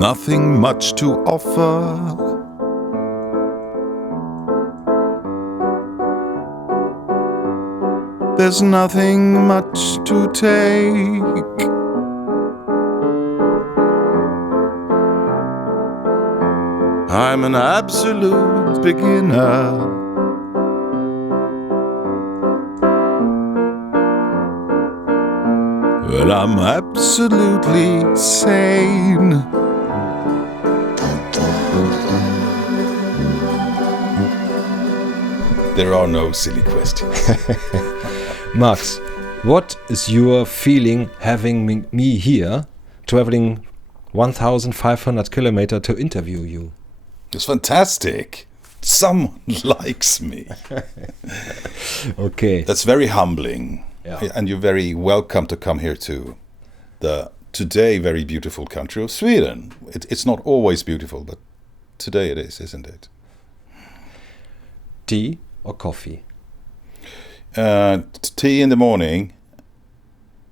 nothing much to offer. There's nothing much to take. I'm an absolute beginner. Well, I'm absolutely sane. There are no silly questions. Max, what is your feeling having me here, traveling 1,500 kilometers to interview you? It's fantastic. Someone likes me. Okay. That's very humbling. Yeah. And you're very welcome to come here to the today very beautiful country of Sweden. It's not always beautiful, but today it is, isn't it? Tea or coffee? Tea in the morning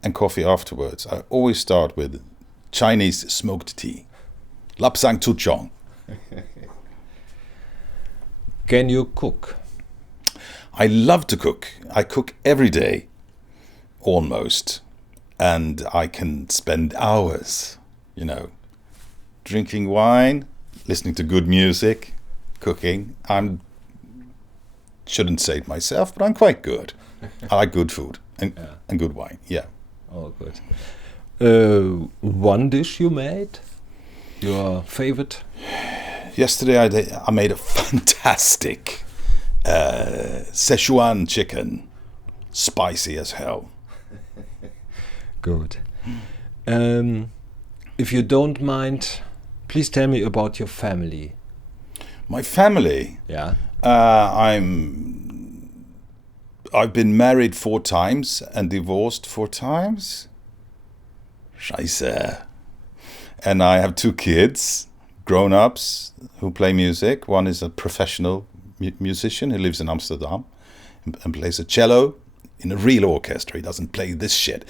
and coffee afterwards. I always start with Chinese smoked tea. Lapsang Tzuchong. Can you cook? I love to cook. I cook every day, almost. And I can spend hours, drinking wine, listening to good music, cooking. Shouldn't say it myself, but I'm quite good. I like good food and good wine. Yeah. Oh, good. One dish you made? Your favorite? Yesterday I made a fantastic Szechuan chicken, spicy as hell. Good. If you don't mind, please tell me about your family. My family? Yeah. I've been married 4 times and divorced 4 times. Scheiße. And I have 2 kids, grown-ups, who play music. One is a professional musician who lives in Amsterdam and plays a cello in a real orchestra. He doesn't play this shit.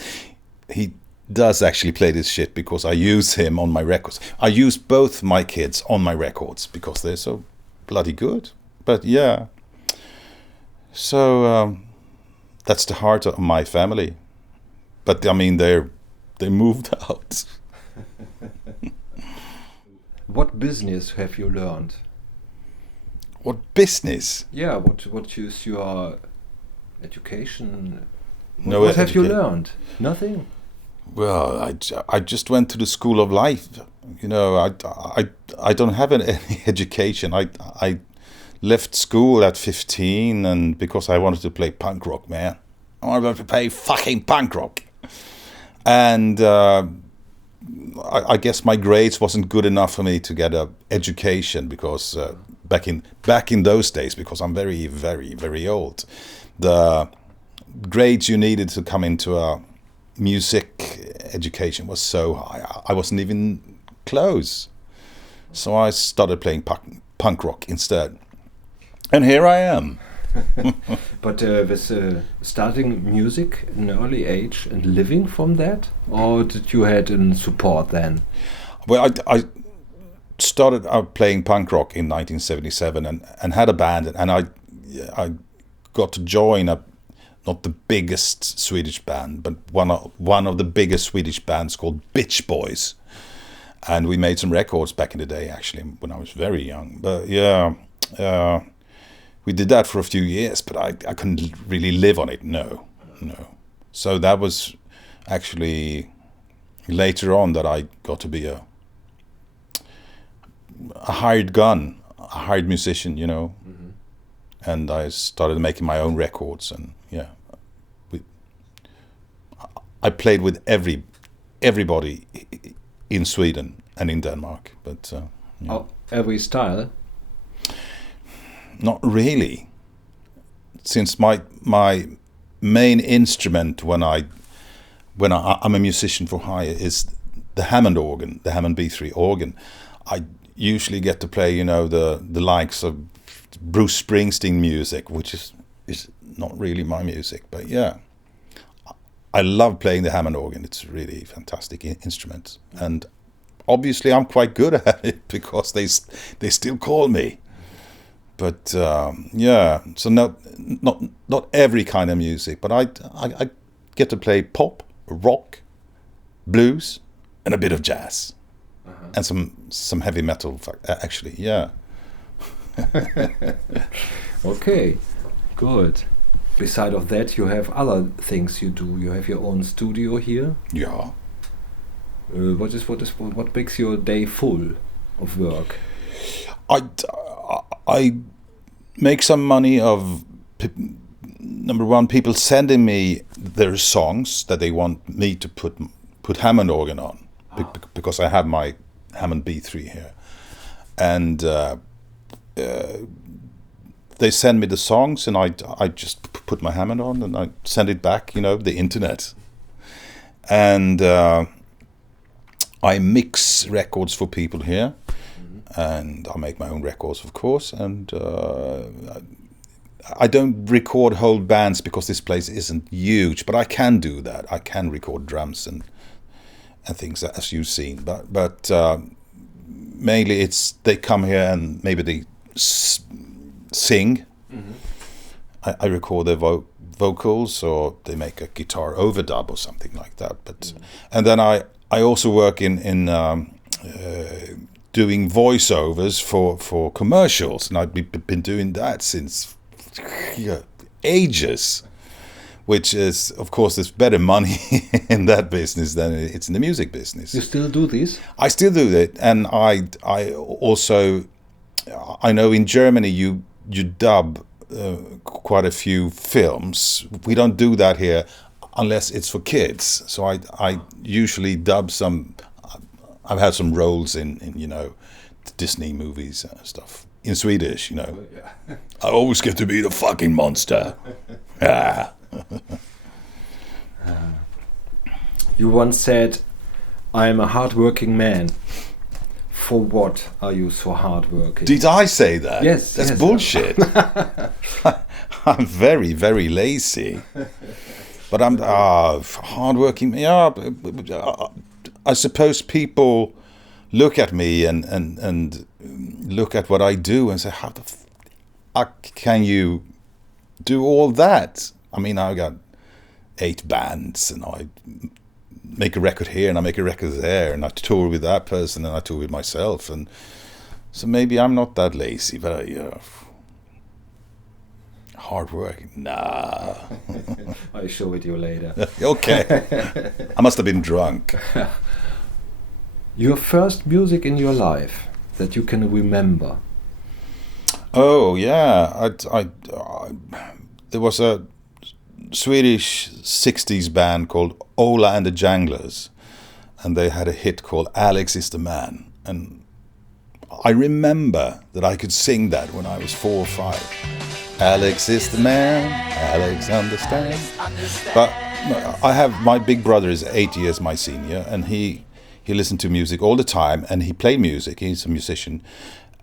He does actually play this shit because I use him on my records. I use both my kids on my records because they're so bloody good. But yeah, so that's the heart of my family. But I mean, they moved out. What business have you learned? What business? Yeah, what is your education? What have you learned? Nothing? Well, I just went to the school of life. I don't have any education. I left school at 15 and because I wanted to play punk rock, man. I wanted to play fucking punk rock. And I guess my grades wasn't good enough for me to get a education because back in those days, because I'm very, very, very old, the grades you needed to come into a music education was so high. I wasn't even close. So I started playing punk rock instead. And here I am. But with starting music at an early age and living from that? Or did you had support then? Well, I started out playing punk rock in 1977 and had a band. And I got to join not the biggest Swedish band, but one of the biggest Swedish bands called Bitch Boys. And we made some records back in the day, actually, when I was very young. But yeah, we did that for a few years, but I couldn't really live on it. No. So that was actually later on that I got to be a hired gun, a hired musician, Mm-hmm. And I started making my own records, and yeah, I played with everybody in Sweden and in Denmark, but every style. Not really, since my main instrument when I'm a musician for hire is the Hammond organ, the Hammond B3 organ. I usually get to play, the likes of Bruce Springsteen music, which is not really my music, but yeah, I love playing the Hammond organ. It's a really fantastic instrument, and obviously I'm quite good at it because they still call me. But so not every kind of music, but I get to play pop, rock, blues, and a bit of jazz, and some heavy metal. Actually, yeah. Okay, good. Beside of that, you have other things you do. You have your own studio here. Yeah. What makes your day full of work? I make some money of number one, people sending me their songs that they want me to put Hammond organ on, because I have my Hammond B3 here, and they send me the songs, and I just put my Hammond on and I send it back, the internet, and I mix records for people here. And I make my own records, of course, and I don't record whole bands because this place isn't huge, but I can do that. I can record drums and things, as you've seen, but mainly it's they come here and maybe they sing. I record their vocals, or they make a guitar overdub or something like that. But and then I also work in doing voiceovers for commercials, and I've been doing that since ages, which is, of course, there's better money in that business than it's in the music business. You still do this? I still do that, and I also, I know in Germany you dub quite a few films. We don't do that here unless it's for kids. So I usually dub some. I've had some roles in Disney movies and stuff in Swedish. I always get to be the fucking monster. You once said, "I am a hard-working man." For what are you so hard-working? Did I say that? Yes. That's yes. bullshit. I'm very, very lazy. But I'm hard-working. Yeah, I suppose people look at me and look at what I do and say, how the fuck can you do all that? I mean, I got 8 bands, and I make a record here and I make a record there, and I tour with that person and I tour with myself, and so maybe I'm not that lazy, but hard work, nah. I'll show it you later. Okay. I must have been drunk. Your first music in your life that you can remember? Oh yeah, there was a Swedish 60s band called Ola and the Janglers, and they had a hit called Alex is the Man, and I remember that I could sing that when I was 4 or 5. Alex is the man, Alex understands. But my big brother is 8 years my senior, and he listened to music all the time, and he played music. He's a musician,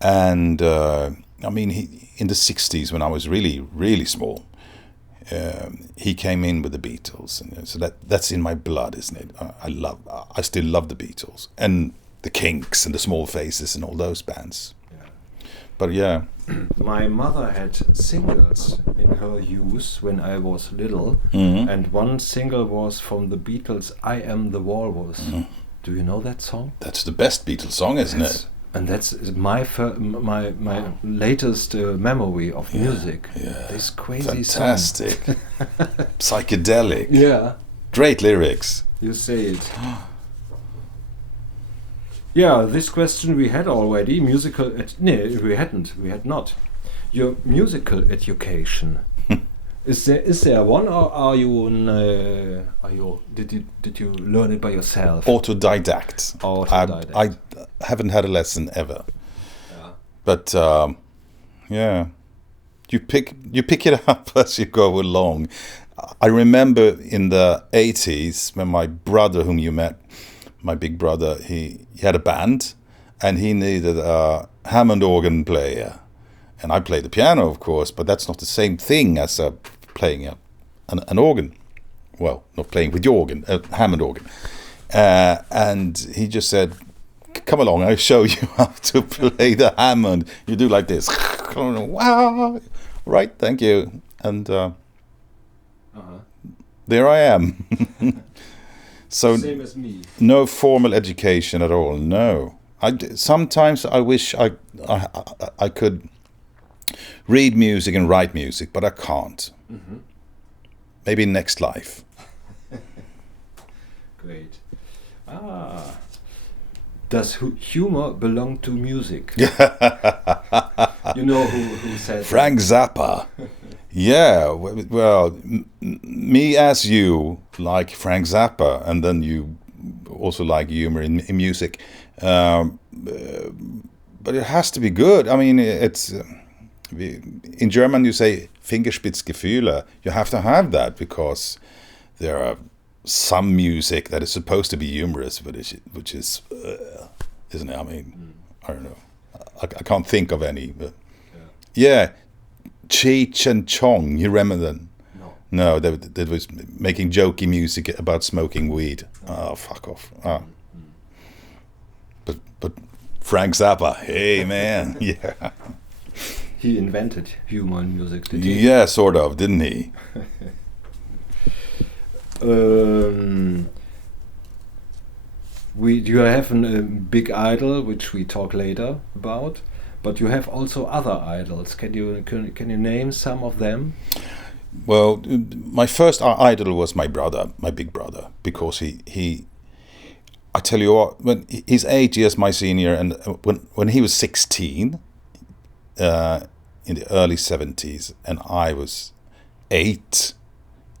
and I mean, in the 60s, when I was really, really small, he came in with the Beatles, and so that's in my blood, isn't it? I still love the Beatles and the Kinks and the Small Faces and all those bands. Yeah. But yeah, my mother had singles in her youth when I was little, and one single was from the Beatles, "I Am the Walrus." Do you know that song? That's the best Beatles song, isn't it? And that's my latest memory of music. Yeah. This crazy fantastic. song. Psychedelic. Yeah. Great lyrics. You say it. Yeah, this question we had already. Musical. No, we hadn't. We had not. Your musical education. Is there one, or did you learn it by yourself? Autodidact. I haven't had a lesson ever. Yeah. But yeah, you pick it up as you go along. I remember in the 80s when my brother, whom you met, my big brother, he had a band, and he needed a Hammond organ player. And I played the piano, of course, but that's not the same thing as playing an organ. Well, not playing with your organ, a Hammond organ. And he just said, come along, I'll show you how to play the Hammond. You do like this. Wow. Right, thank you. And there I am. So same as me. No formal education at all. No. Sometimes I wish I could read music and write music, but I can't. Maybe next life. Great. Does humor belong to music? You know who said Frank Zappa. Yeah, well, me as you like Frank Zappa, and then you also like humor in music. But it has to be good. I mean, it's in German you say Fingerspitzgefühle. You have to have that because there are some music that is supposed to be humorous, but which is, isn't it? I mean, I don't know. I can't think of any. But yeah, Cheech and Chong. You remember them? No, they was making jokey music about smoking weed. Oh, fuck off. But Frank Zappa, hey man, yeah. He invented humor in music, did he? Yeah, sort of, didn't he? You have a big idol, which we talk later about, but you have also other idols. Can you name some of them? Well, my first idol was my brother, my big brother, because he I tell you what, when he's 8 years my senior, and when he was 16, in the early 70s, and I was 8,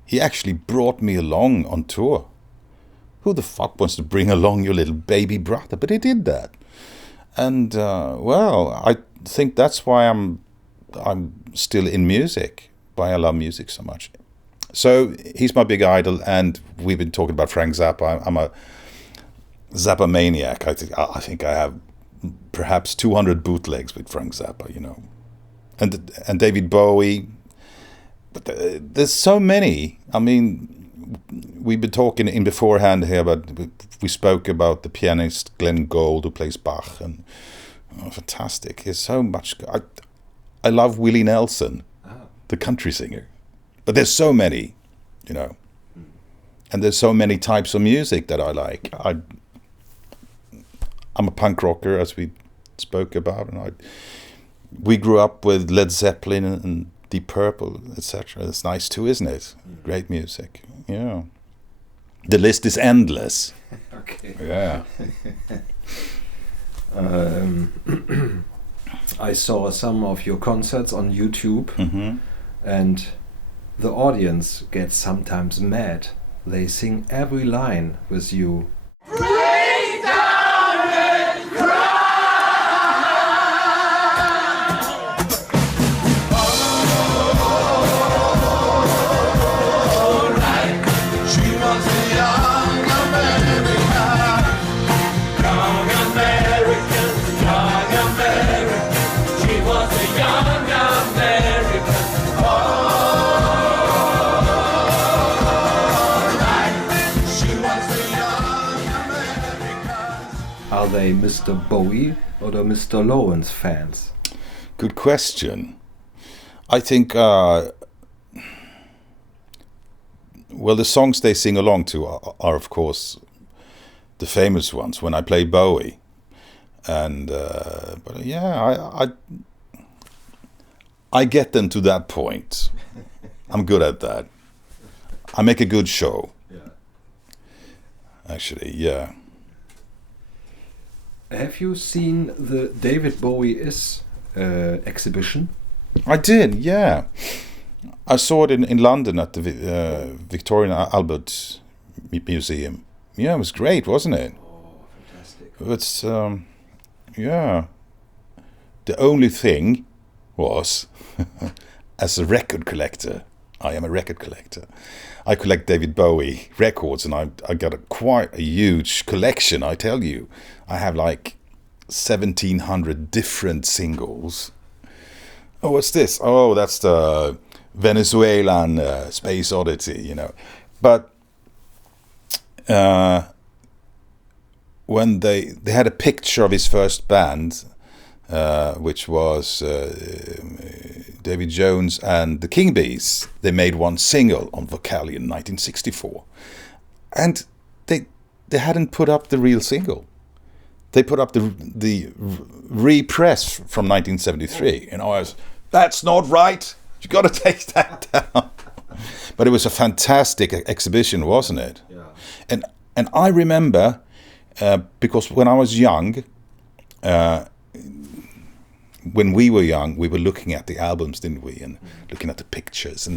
he actually brought me along on tour. Who the fuck wants to bring along your little baby brother? But he did that. And, well, I think that's why I'm still in music, why I love music so much. So he's my big idol, and we've been talking about Frank Zappa. I'm a Zappa maniac. I think I have perhaps 200 bootlegs with Frank Zappa, you know. And David Bowie. But there's so many. I mean, we've been talking in beforehand here, but we spoke about the pianist Glenn Gould who plays Bach, and fantastic. There's so much. I love Willie Nelson, the country singer. But there's so many, you know. And there's so many types of music that I like. I'm a punk rocker, as we spoke about, and we grew up with Led Zeppelin and Deep Purple, etc. It's nice too, isn't it? Great music. Yeah. The list is endless. Okay. Yeah. I saw some of your concerts on YouTube, and the audience gets sometimes mad. They sing every line with you. Are they Mr. Bowie or the Mr. Lorentz fans? Good question. I think, well, the songs they sing along to are of course, the famous ones when I play Bowie. And, but yeah, I get them to that point. I'm good at that. I make a good show. Yeah. Actually, yeah. Have you seen the David Bowie exhibition? I did, yeah. I saw it in London at the Victoria and Albert Museum. Yeah, it was great, wasn't it? Oh, fantastic. It's, yeah. The only thing was, as a record collector, I am a record collector. I collect David Bowie records, and I got quite a huge collection, I tell you. I have like 1,700 different singles. Oh, what's this? Oh, that's the Venezuelan Space Oddity, you know. But when they had a picture of his first band, which was David Jones and the King Bees. They made one single on Vocalion in 1964, and they hadn't put up the real single. They put up the repress from 1973, and I was, that's not right. You got to take that down. But it was a fantastic exhibition, wasn't it? Yeah. And I remember because when I was young, when we were young, we were looking at the albums, didn't we? And looking at the pictures.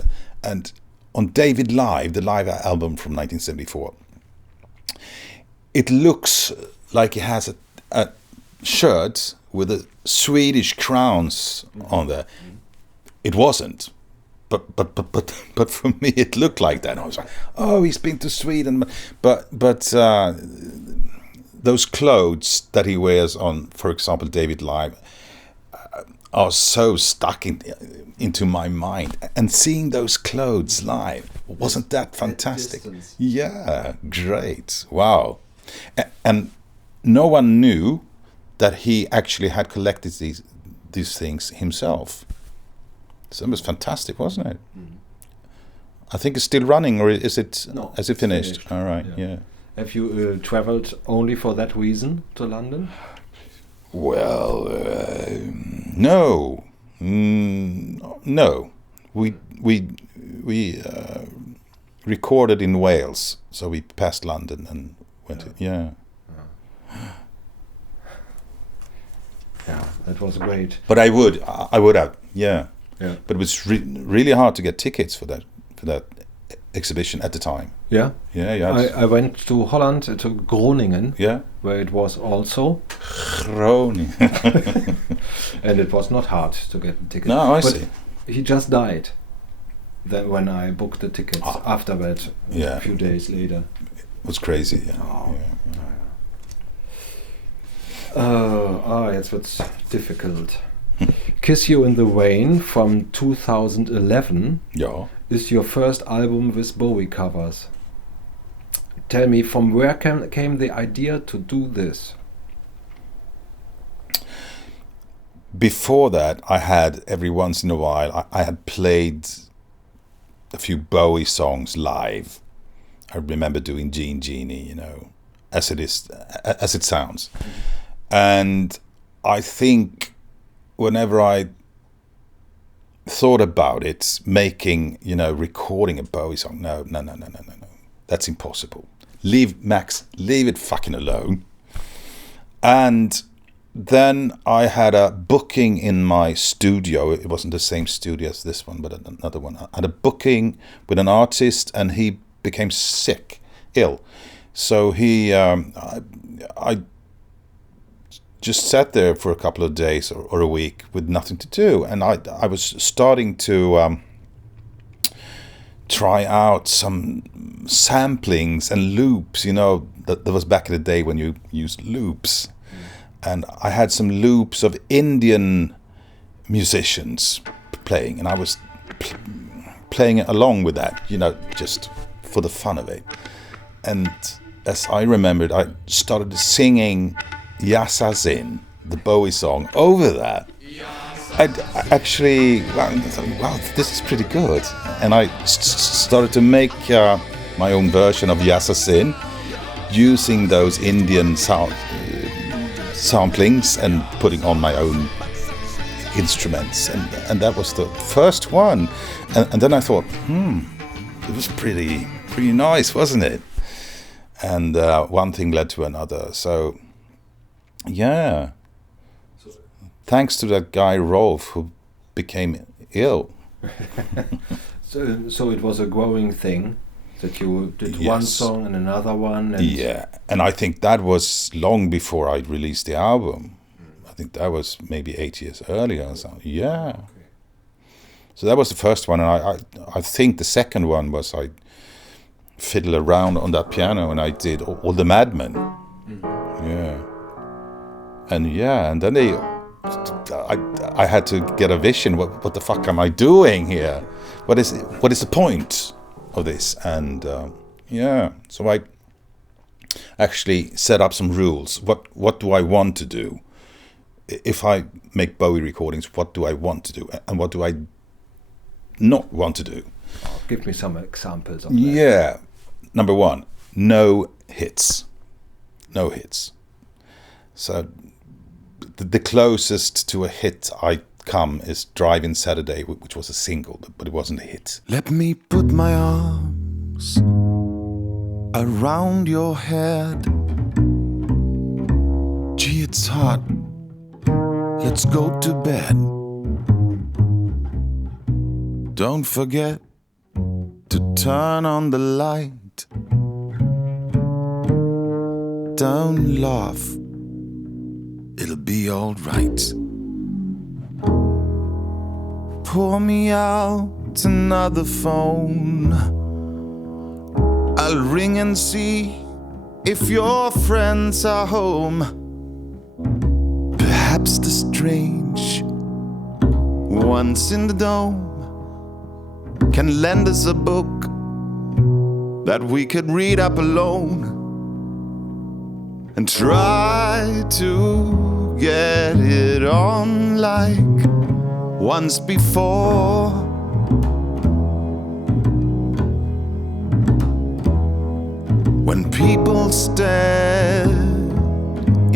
And on David Live, the live album from 1974, it looks like it has a shirt with a Swedish crowns on there. It wasn't. But for me, it looked like that. And I was like, oh, he's been to Sweden. But those clothes that he wears on, for example, David Live, are so stuck into my mind. And seeing those clothes live, wasn't that fantastic? Yeah, great. Wow. And no one knew that he actually had collected these things himself. So it was fantastic, wasn't it? Mm-hmm. I think it's still running, or is it? No, has it finished? All right, yeah. Have you traveled only for that reason to London? Well, no, no. We recorded in Wales, so we passed London and went to, yeah. Yeah, that was great. But I would have, yeah. Yeah. But it was really hard to get tickets for that exhibition at the time. Yeah. Yeah. I went to Holland, to Groningen. Yeah. Where it was also. Groningen. And it was not hard to get tickets. No, I see. He just died. Then when I booked the tickets after that, a few days later. It was crazy. Yeah. Oh. Jetzt wird's difficult. Kiss You in the Rain from 2011 is your first album with Bowie covers. Tell me, from where came the idea to do this? Before that, I had, every once in a while, I had played a few Bowie songs live. I remember doing Jean Genie, as it sounds. And I think whenever I thought about it, recording a Bowie song, no. That's impossible. Leave it fucking alone. And then I had a booking in my studio. It wasn't the same studio as this one, but another one. I had a booking with an artist, and he became ill. So I just sat there for a couple of days or a week with nothing to do, and I was starting to try out some samplings and loops. That was back in the day when you used loops, and I had some loops of Indian musicians playing, and I was playing along with that, just for the fun of it. And as I remembered, I started singing Yassazin, the Bowie song, over that. I actually, wow, this is pretty good. And I started to make my own version of Yassazin using those Indian samplings and putting on my own instruments. And that was the first one. And then I thought, it was pretty nice, wasn't it? And one thing led to another. So, yeah. Thanks to that guy Rolf, who became ill. So it was a growing thing that you did one song and another one. And and I think that was long before I released the album. I think that was maybe 8 years earlier or something. Yeah. Okay. So that was the first one, and I think the second one was I fiddled around on that piano and I did all the Madmen. Mm-hmm. Yeah. And then I had to get a vision. What the fuck am I doing here? What is the point of this? And so actually set up some rules. What do I want to do? If I make Bowie recordings, what do I want to do? And what do I not want to do? Oh, give me some examples of that. Yeah. Number one, no hits. No hits. So the closest to a hit I come is Drive-In Saturday, which was a single, but it wasn't a hit. Let me put my arms around your head. Gee, it's hot. Let's go to bed. Don't forget to turn on the light. Don't laugh. It'll be all right. Pour me out another phone. I'll ring and see if your friends are home. Perhaps the strange ones in the dome can lend us a book that we could read up alone and try to get it on like once before. When people stared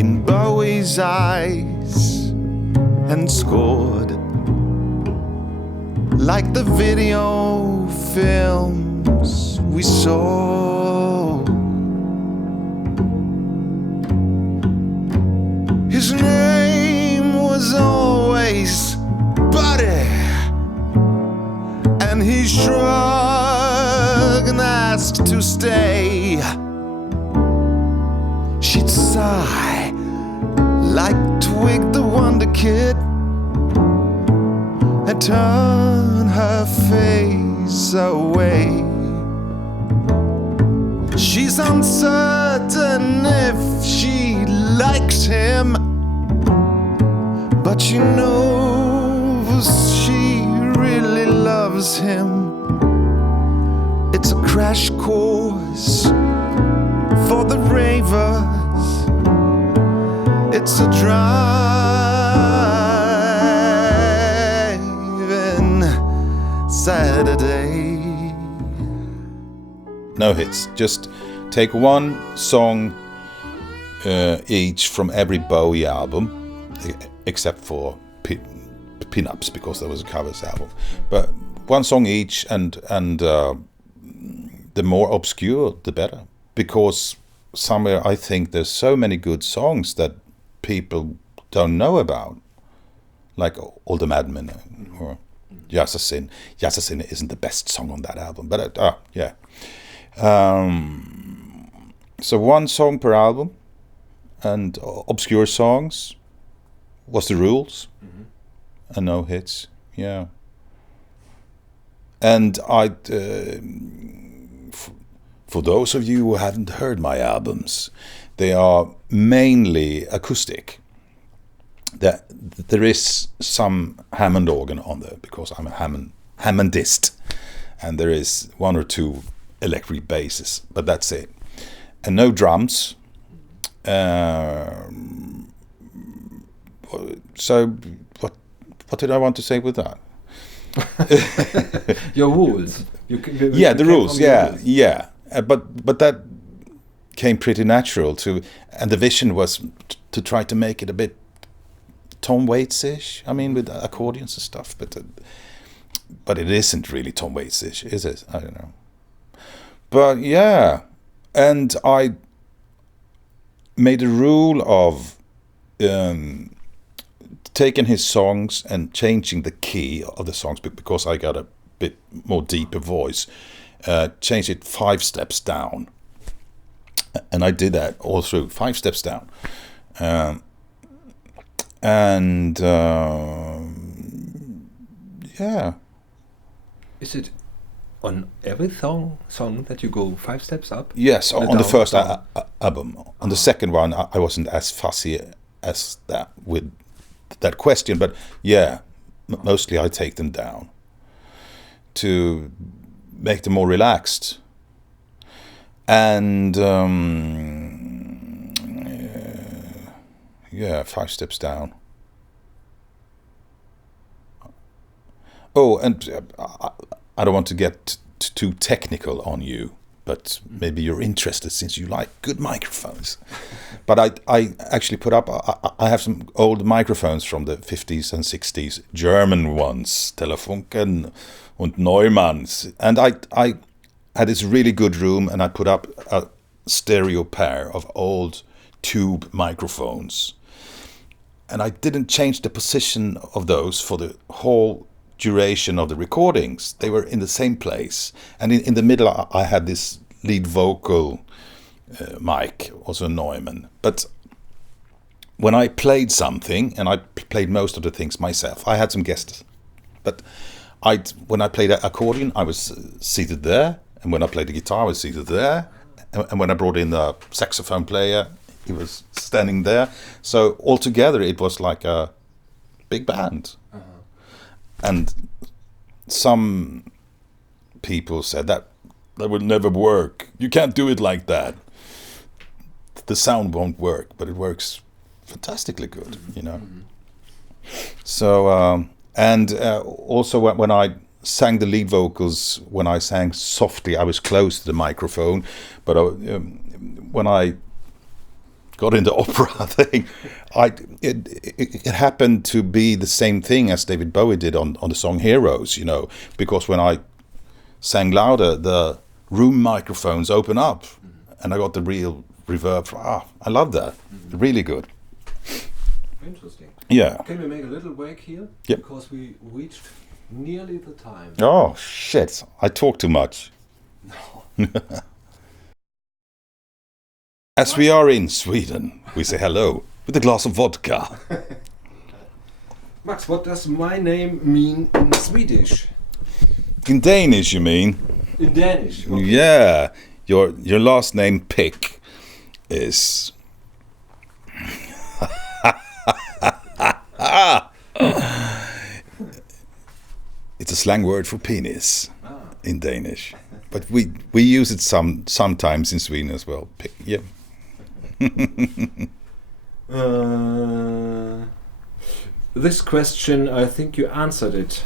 in Bowie's eyes and scored like the video films we saw. His name was always Buddy, and he shrugged and asked to stay. She'd sigh like Twig the Wonder Kid and turn her face away. She's uncertain if she likes him, but she knows she really loves him. It's a crash course for the ravers. It's a drive-in Saturday. No hits. Just take one song each from every Bowie album, except for Pin-Ups, because there was a covers album. But one song each, and the more obscure, the better. Because somewhere I think there's so many good songs that people don't know about, like All the Madmen or Yassassin. Yassassin isn't the best song on that album, but yeah. So one song per album, and obscure songs was the rules, and no hits. Yeah. And for those of you who haven't heard my albums, they are mainly acoustic. There is some Hammond organ on there because I'm a Hammondist, and there is one or two electric basses, but that's it, and no drums. So what did I want to say with that? Your rules. The rules. Yeah. But that came pretty natural to, and the vision was to try to make it a bit Tom Waits-ish. I mean, with accordions and stuff, but it isn't really Tom Waits-ish, is it? I don't know. But yeah, and I made a rule of taking his songs and changing the key of the songs, because I got a bit more deeper voice. Change it 5 steps down, and I did that all through, 5 steps down, and yeah. Is it on every song that you go 5 steps up? Yes, on the first album. On the second one, I wasn't as fussy as that with that question, but yeah, mostly I take them down to make them more relaxed. And Yeah, 5 steps down. Oh, and I don't want to get too technical on you, but maybe you're interested since you like good microphones. But I actually put up, I have some old microphones from the 50s and 60s, German ones, Telefunken und Neumanns. And I had this really good room, and I put up a stereo pair of old tube microphones. And I didn't change the position of those for the whole duration of the recordings. They were in the same place. And in the middle, I had this lead vocal mic, also a Neumann. But when I played something, and I played most of the things myself, I had some guests. But when I played an accordion, I was seated there. And when I played the guitar, I was seated there. And when I brought in the saxophone player, he was standing there. So altogether, it was like a big band. Uh-huh. And some people said that would never work. You can't do it like that. The sound won't work, but it works fantastically good, you know. Mm-hmm. So, also when I sang the lead vocals, when I sang softly, I was close to the microphone. But when I got into opera thing, it happened to be the same thing as David Bowie did on the song Heroes, you know, because when I sang louder, the room microphones open up, and I got the real reverb. I love that. Really good. Interesting. Yeah. Can we make a little break here? Yep. Because we reached nearly the time. Oh, shit. I talk too much. No. As we are in Sweden, we say hello with a glass of vodka. Max, what does my name mean in Swedish? In Danish, you mean? In Danish. Okay. Yeah. Your last name, Pick, is... It's a slang word for penis in Danish. But we use it sometimes in Sweden as well. Pick, yeah. This question, I think you answered it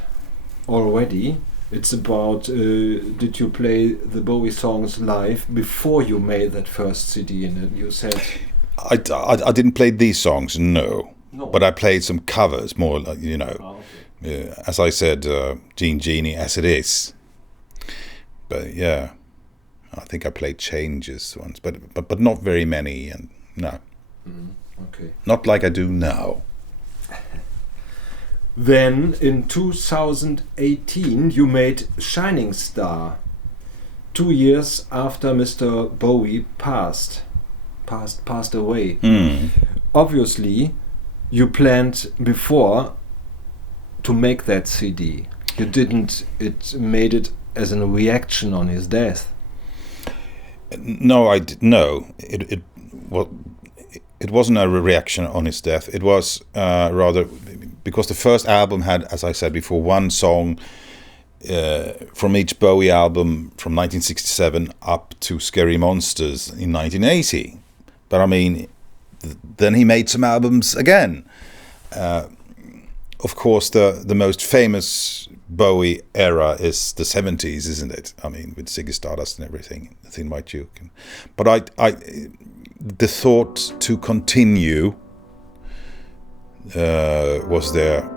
already. It's about did you play the Bowie-Songs live before you made that first CD? And you said I didn't play these songs, no. But I played some covers, more like, you know. Oh, okay. As I said, Gene Genie, As It Is. But yeah, I think I played changes once, but not very many, and no. Okay. Not like I do now. Then in 2018 you made Shining Star, 2 years after Mr. Bowie passed away. Obviously, you planned before to make that CD. You didn't. It made it as a reaction on his death. No, it wasn't a reaction on his death. It was rather because the first album had, as I said before, one song from each Bowie album from 1967 up to Scary Monsters in 1980. But I mean, then he made some albums again. Of course, the most famous Bowie era is the 70s, isn't it? I mean, with Ziggy Stardust and everything, the Thin White Duke. But the thought to continue was there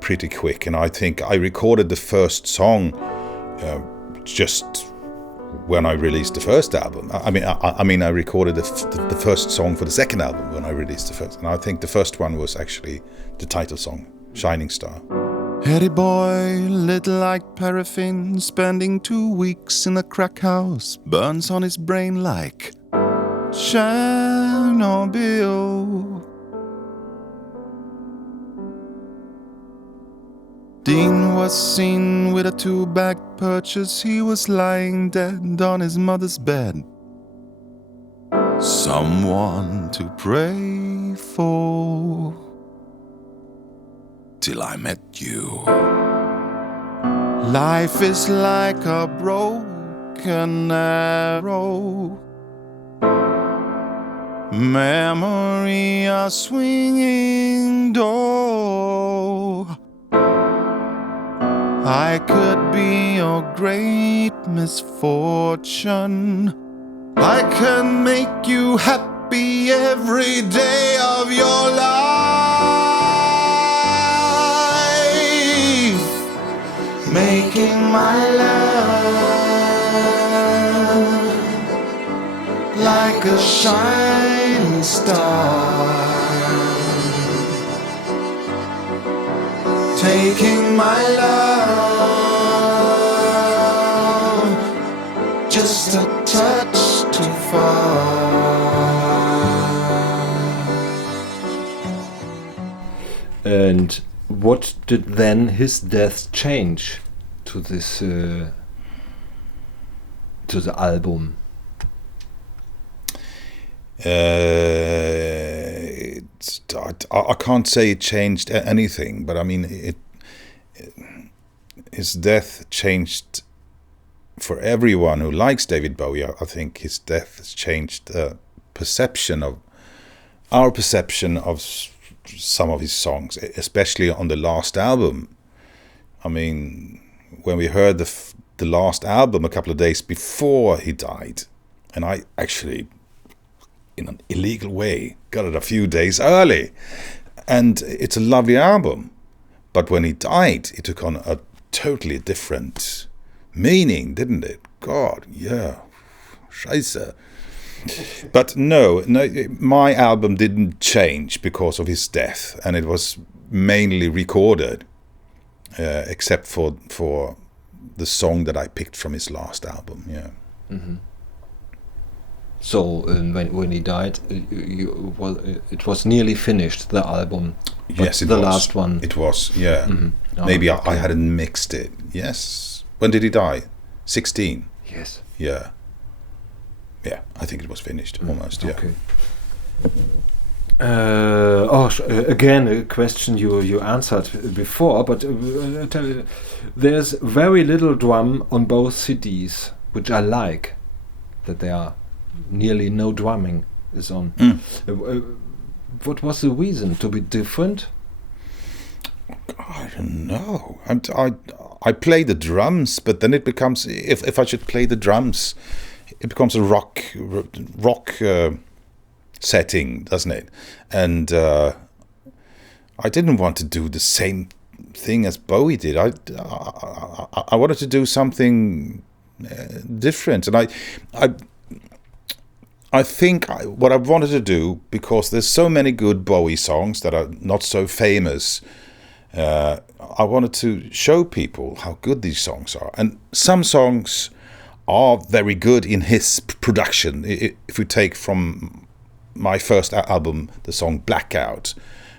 pretty quick, and I think I recorded the first song just when I released the first album. I mean, I recorded the first song for the second album when I released the first, and I think the first one was actually the title song, Shining Star. Eddie boy, little like paraffin, spending 2 weeks in a crack house, burns on his brain like Chernobyl. Dean was seen with a 2-bag purchase. He was lying dead on his mother's bed. Someone to pray for. Till I met you. Life is like a broken arrow, memory a swinging door. I could be your great misfortune. I can make you happy every day of your life, making my love like a shining star, taking my love just a touch too far. And what did then his death change to this to the album? I can't say it changed anything, but I mean, his death changed for everyone who likes David Bowie. I think his death has changed the perception of our perception of some of his songs, especially on the last album. I mean, when we heard the last album a couple of days before he died, and I actually, in an illegal way, got it a few days early, and it's a lovely album. But when he died, it took on a totally different meaning, didn't it? God, yeah, scheiße. But no, my album didn't change because of his death, and it was mainly recorded, except for the song that I picked from his last album. Yeah. Mm-hmm. So when he died, it was nearly finished, the album. Yes, it was. The last one. It was, yeah. Mm-hmm. Oh, maybe okay. I hadn't mixed it. Yes. When did he die? 16. Yes. Yeah. Yeah, I think it was finished almost. Yeah. Okay. Again, a question you answered before, but there's very little drum on both CDs, which I like. That there are nearly no drumming is on. What was the reason to be different? I don't know. I play the drums, but then it becomes, if I should play the drums, it becomes a rock setting, doesn't it? And I didn't want to do the same thing as Bowie did. I wanted to do something different, and I think what I wanted to do, because there's so many good Bowie songs that are not so famous, I wanted to show people how good these songs are. And some songs are very good in his production. If we take from my first album, the song Blackout,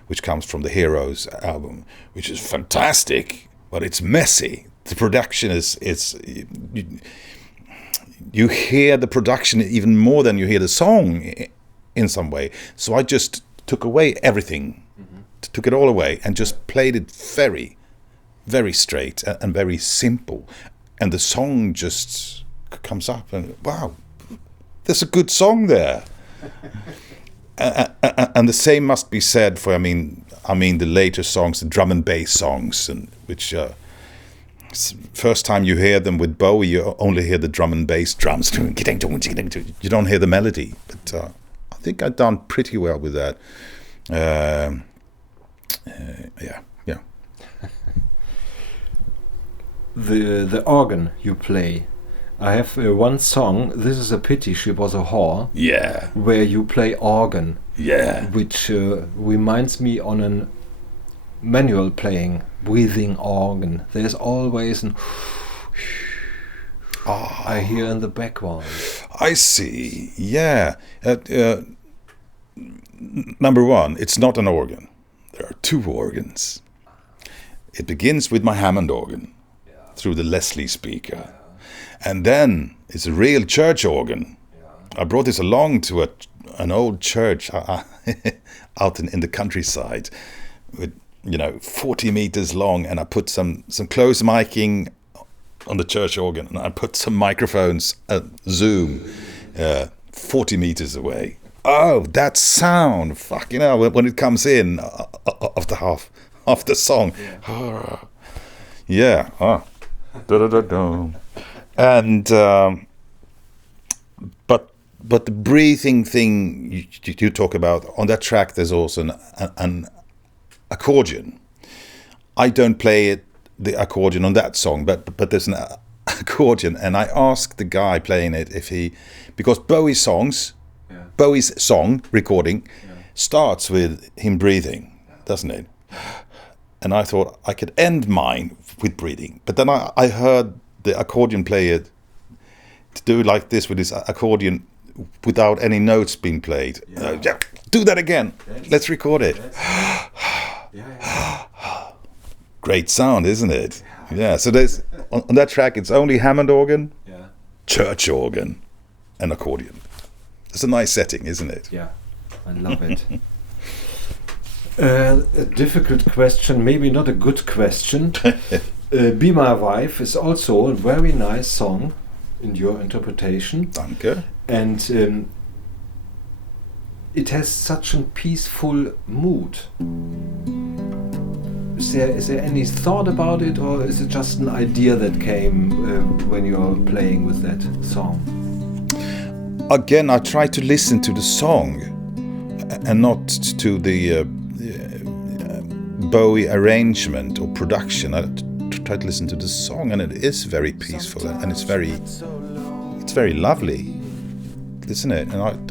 which comes from the Heroes album, which is fantastic, but it's messy. The production is you hear the production even more than you hear the song in some way. So I just took away everything, took it all away, and just played it very, very straight and very simple. And the song just comes up, and wow, there's a good song there. And the same must be said for, I mean the later songs, the drum and bass songs, and which first time you hear them with Bowie, you only hear the drum and bass drums. You don't hear the melody. But I think I've done pretty well with that. Yeah. The organ you play. I have one song, This Is a Pity She Was a Whore. Yeah. Where you play organ. Yeah. Which reminds me on an manual playing, breathing organ. There's always an I hear in the background. I see. Yeah. Number one, it's not an organ. There are two organs. It begins with my Hammond organ through the Leslie speaker. And then it's a real church organ. I brought this along to an old church out in the countryside with 40 meters long, and I put some close miking on the church organ, and I put some microphones, Zoom, 40 meters away. oh, that sound, fuck, you know, when it comes in after half the song. Yeah. And but the breathing thing you talk about on that track, there's also an accordion. I don't play the accordion on that song, but there's an accordion, and I asked the guy playing it if he, because Bowie's song recording starts with him breathing, doesn't it? And I thought I could end mine with breathing, but then I heard the accordion player to do like this with his accordion without any notes being played. Do that again. Let's record it. Great sound, isn't it? Yeah. So there's on that track, it's only Hammond organ, church organ, and accordion. It's a nice setting, isn't it? Yeah, I love it. A difficult question, maybe not a good question. Be My Wife is also a very nice song in your interpretation. Danke. And it has such a peaceful mood. Is there any thought about it, or is it just an idea that came when you're playing with that song? Again, I try to listen to the song and not to the Bowie arrangement or production. I try to listen to the song, and it is very peaceful, and it's very lovely, isn't it? And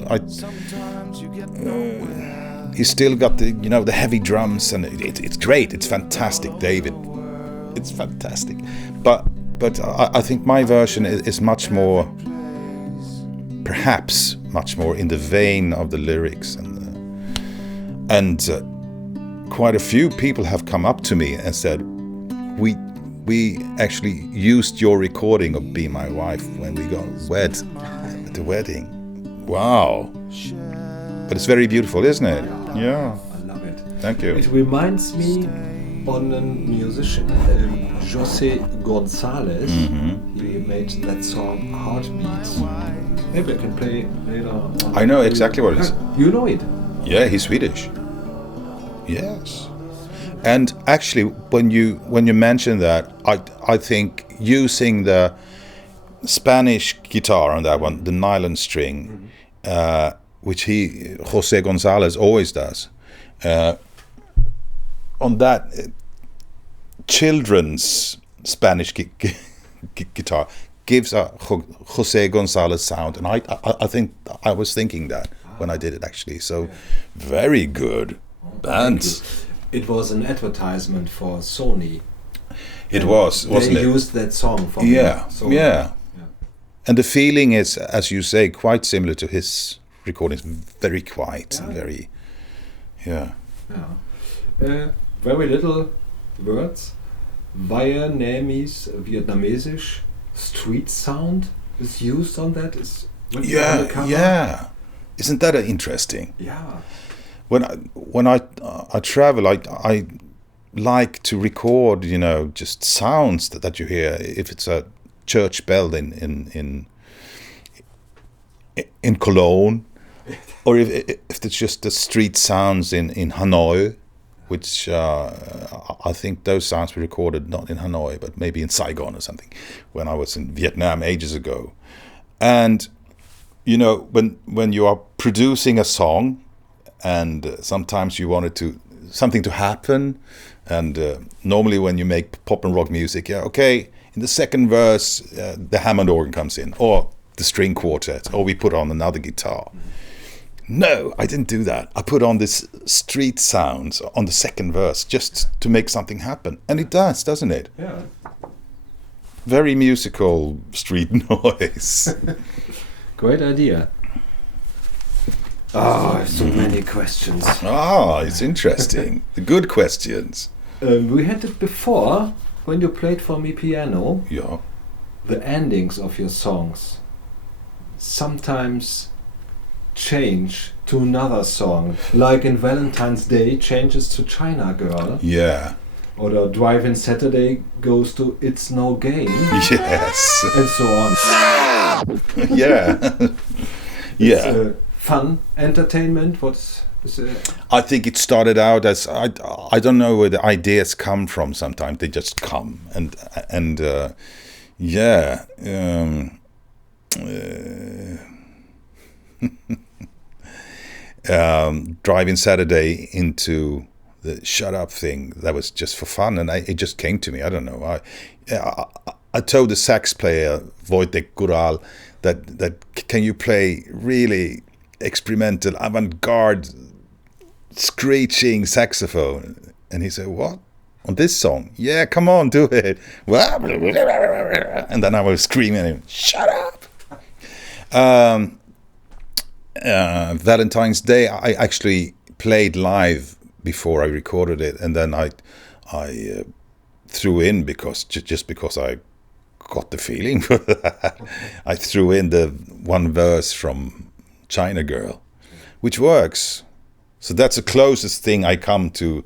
he's still got the heavy drums, and it's great. It's fantastic, David. It's fantastic. But I think my version is much more, perhaps much more in the vein of the lyrics, and quite a few people have come up to me and said, we actually used your recording of Be My Wife when we got wed at the wedding. Wow. But it's very beautiful, isn't it? Yeah. I love it. Thank you. It reminds me on a musician, José Gonzáles. Mm-hmm. He made that song Heartbeats. Maybe I can play later. I know exactly what it is. You know it? Yeah, he's Swedish. Yes. And actually, when you mention that, I think using the Spanish guitar on that one, the nylon string, which José Gonzáles always does, on that children's Spanish guitar gives a José Gonzáles sound, and I think I was thinking that when I did it actually. So very good bands. It was an advertisement for Sony. It was, wasn't it? They used that song for Sony. Yeah. And the feeling is, as you say, quite similar to his recordings. Very quiet and very, very little words. Vietnamese street sound is used on that. Yeah. Isn't that interesting? Yeah. When I travel, I like to record, just sounds that you hear. If it's a church bell in Cologne, or if it's just the street sounds in Hanoi, which I think those sounds were recorded not in Hanoi, but maybe in Saigon or something, when I was in Vietnam ages ago. And when you are producing a song, and sometimes you wanted something to happen, and normally when you make pop and rock music, in the second verse the Hammond organ comes in, or the string quartet, or we put on another guitar. No, I didn't do that. I put on this street sounds on the second verse just to make something happen, and it does, doesn't it? Yeah. Very musical street noise. Great idea. So many questions. It's interesting. The good questions. We had it before when you played for me piano. Yeah. The endings of your songs sometimes change to another song, like in Valentine's Day changes to China Girl. Yeah. Or the Drive-In Saturday goes to It's No Game. Yes. And so on. Yeah. Yeah. fun entertainment? What's I think it started out as I don't know where the ideas come from. Sometimes they just come, and yeah. Driving Saturday into the Shut Up thing, that was just for fun, and it just came to me. I don't know. I told the sax player Wojtek Gural that can you play really experimental avant-garde screeching saxophone, and he said, what, on this song? Yeah, come on, do it. And then I was screaming at him, shut up. Valentine's Day I actually played live before I recorded it, and then I threw in because I got the feeling for that. I threw in the one verse from China Girl, which works. So that's the closest thing I come to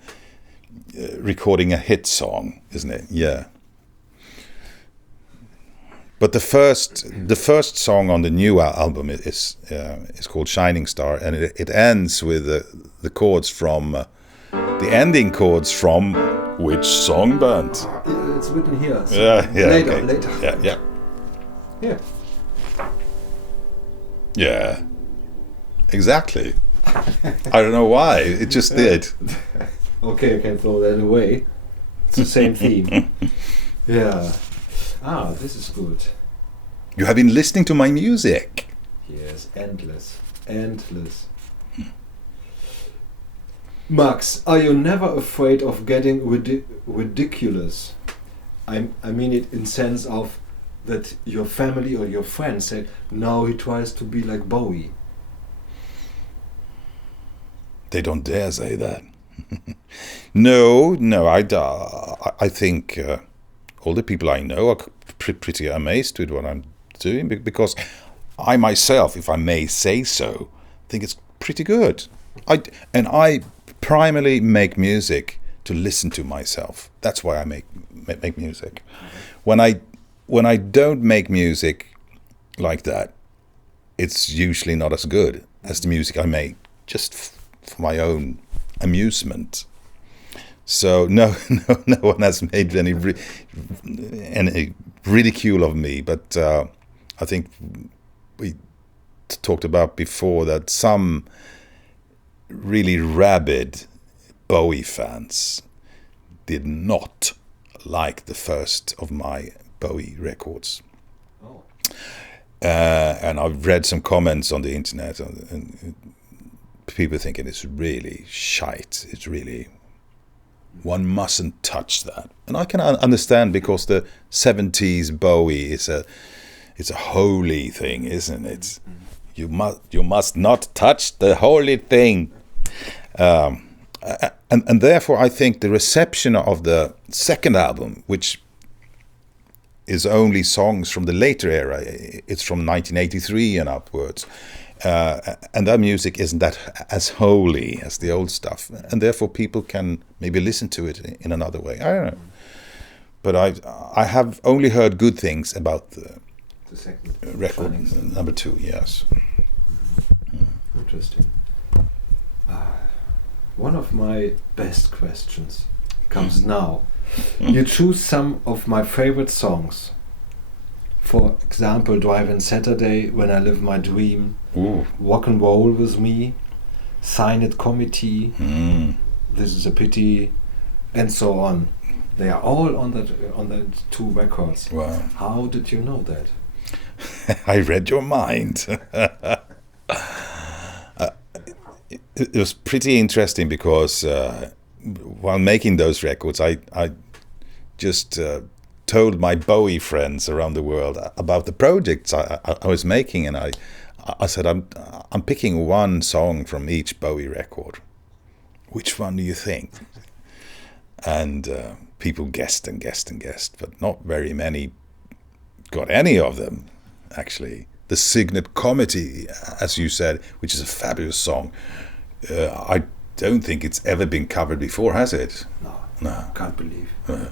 recording a hit song, isn't it? Yeah. But the first song on the new album is called Shining Star, and it ends with the chords from the ending chords from which song, Bernd? It's written here. So yeah. Later. Yeah. Yeah. Yeah. Exactly. I don't know why. It just did. Okay, I can throw that away. It's the same theme. Yeah. Ah, this is good. You have been listening to my music. Yes, endless. Max, are you never afraid of getting ridiculous? I mean it in sense of that your family or your friends say, now he tries to be like Bowie. They don't dare say that. No, I think all the people I know are pretty amazed with what I'm doing, because I myself, if I may say so, think it's pretty good. I primarily make music to listen to myself. That's why I make music. When I don't make music like that, it's usually not as good as the music I make just for my own amusement. So no one has made any ridicule of me, but I think we talked about before that some really rabid Bowie fans did not like the first of my Bowie records. Oh. And I've read some comments on the internet, and people thinking it's really shite. It's really, one mustn't touch that. And I can understand, because the 70s Bowie is it's a holy thing, isn't it? You must not touch the holy thing. And therefore I think the reception of the second album, which is only songs from the later era, it's from 1983 and upwards, and that music isn't that as holy as the old stuff, and therefore people can maybe listen to it in another way. I don't know, but I have only heard good things about the second record, number 2. Yes. Interesting. One of my best questions comes now. You choose some of my favorite songs. For example, Driving Saturday, When I Live My Dream, Ooh. Rock and Roll With Me, Sign It Committee, This Is a Pity, and so on. They are all on that 2 records. Wow. How did you know that? I read your mind. It was pretty interesting, because while making those records, I just told my Bowie friends around the world about the projects I was making, and I said, I'm picking one song from each Bowie record. Which one do you think? And people guessed and guessed and guessed, but not very many got any of them, actually. The Signet Committee, as you said, which is a fabulous song, I don't think it's ever been covered before, has it? No. Can't believe. Yeah.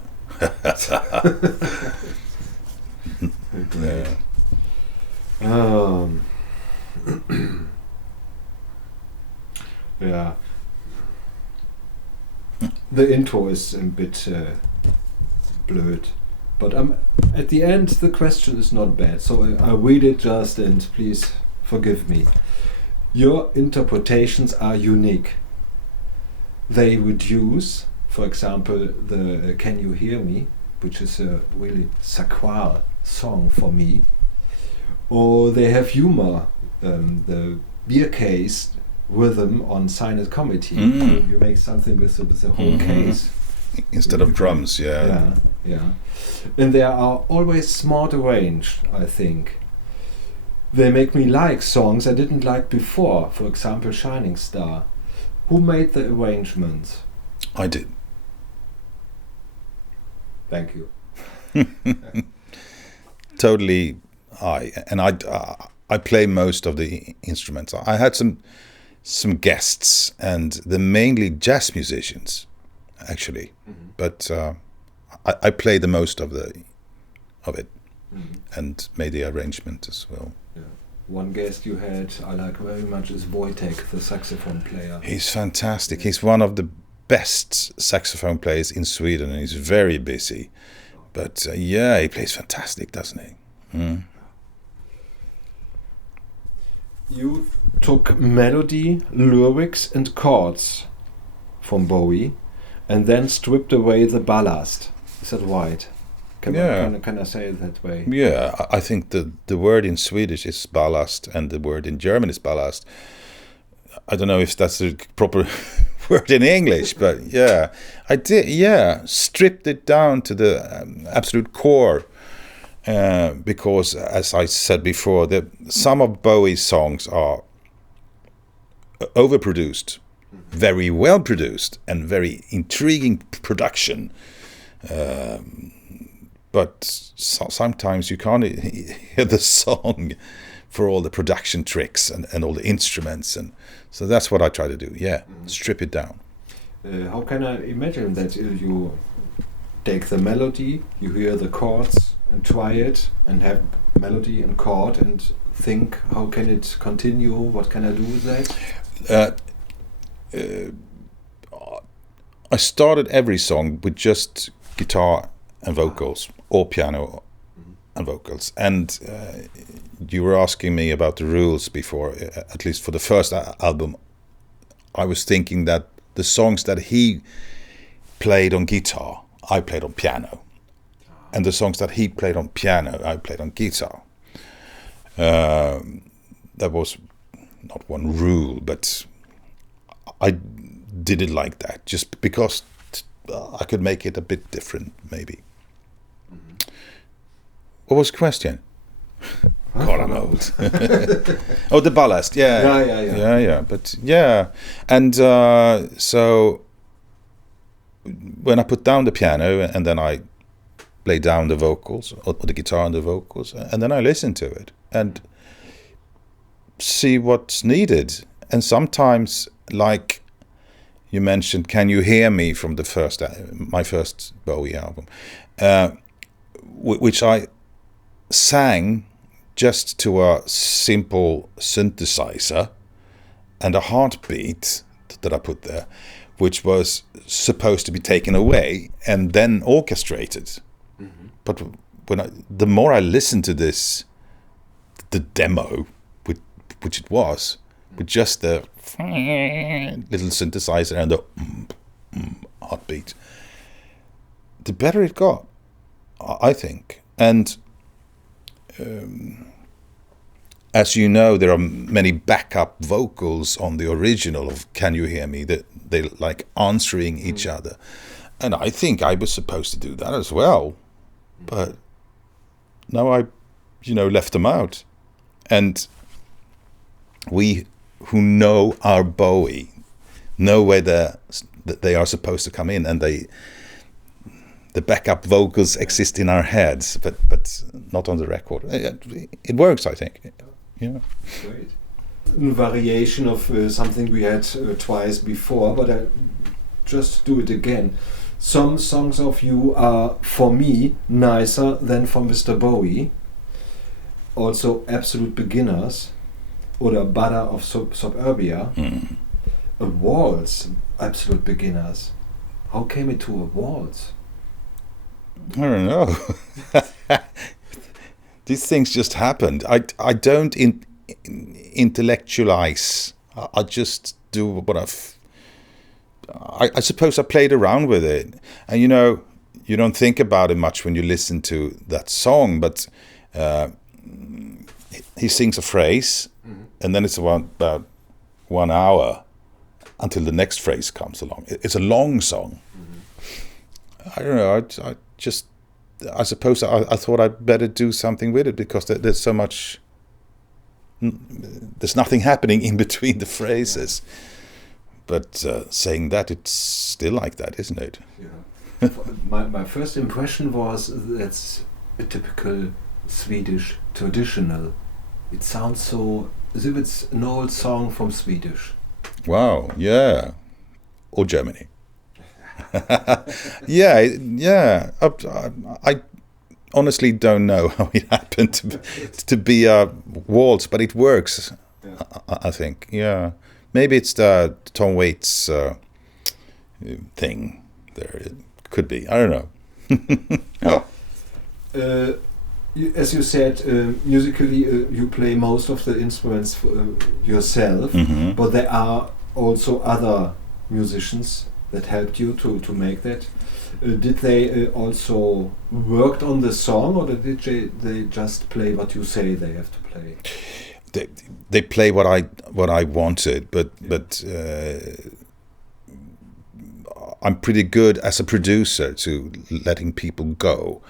Yeah. The intro is a bit blurred, but at the end the question is not bad. So I read it just, and please forgive me. Your interpretations are unique. They reduce, for example, the "Can You Hear Me," which is a really sacral song for me, or they have humor. The beer case rhythm on Silent Comedy. You make something with the whole case instead of drums. Yeah. And they are always smart arranged, I think. They make me like songs I didn't like before. For example, Shining Star. Who made the arrangements? I did. Thank you. Totally. I play most of the instruments. I had some guests, and they're mainly jazz musicians, actually. But I play the most of it, and made the arrangement as well. Yeah. One guest you had I like very much is Wojtek, the saxophone player. He's fantastic. He's one of the best saxophone players in Sweden, and he's very busy. But he plays fantastic, doesn't he? You took melody, lyrics and chords from Bowie and then stripped away the ballast. Is that right? Can I say it that way? Yeah, I think the word in Swedish is ballast and the word in German is ballast. I don't know if that's the proper word in English, but yeah, I did. Yeah, stripped it down to the absolute core. Because, as I said before, some of Bowie's songs are overproduced, very well produced, and very intriguing production. But sometimes you can't hear the song for all the production tricks and all the instruments, and so that's what I try to do. Yeah, strip it down. How can I imagine that you take the melody, you hear the chords, and try it, and have melody and chord, and think, how can it continue? What can I do with that? I started every song with just guitar and vocals, or piano and vocals. And you were asking me about the rules before, at least for the first album. I was thinking that the songs that he played on guitar, I played on piano. And the songs that he played on piano, I played on guitar. That was not one rule, but I did it like that, just because I could make it a bit different, maybe. What was the question? God, I'm old. Oh, the Ballast, yeah. But yeah, and so when I put down the piano and then I lay down the vocals, or the guitar and the vocals, and then I listen to it and see what's needed. And sometimes, like you mentioned, "Can You Hear Me" from my first Bowie album, which I sang just to a simple synthesizer and a heartbeat that I put there, which was supposed to be taken away and then orchestrated. But the more I listened to the demo, which it was, with just the little synthesizer and the heartbeat, the better it got, I think. And as you know, there are many backup vocals on the original of "Can You Hear Me?" that they like answering each other, and I think I was supposed to do that as well. But now I, left them out. And we who know our Bowie know where that they are supposed to come in, and the backup vocals exist in our heads, but not on the record. It works, I think. Yeah. Great. A variation of something we had twice before, but I just do it again. Some songs of you are, for me, nicer than for Mr. Bowie. Also, Absolute Beginners, oder Butter of Suburbia. a waltz, absolute beginners. How came it to a waltz? I don't know. These things just happened. I don't intellectualize. I just do what I suppose I played around with it. And you don't think about it much when you listen to that song, but he sings a phrase, and then it's about 1 hour until the next phrase comes along. It's a long song. I don't know. I suppose I thought I'd better do something with it because there's so much. There's nothing happening in between the phrases. But saying that, it's still like that, isn't it? Yeah. my first impression was that's a typical Swedish traditional. It sounds so as if it's an old song from Swedish. Wow, yeah. Or Germany. Yeah. I honestly don't know how it happened to be a waltz, but it works, I think. Yeah. Maybe it's the Tom Waits thing there. It could be. I don't know. As you said, musically you play most of the instruments yourself, but there are also other musicians that helped you to make that. Did they also worked on the song, or did they just play what you say they have to play? They play what I wanted, but I'm pretty good as a producer to letting people go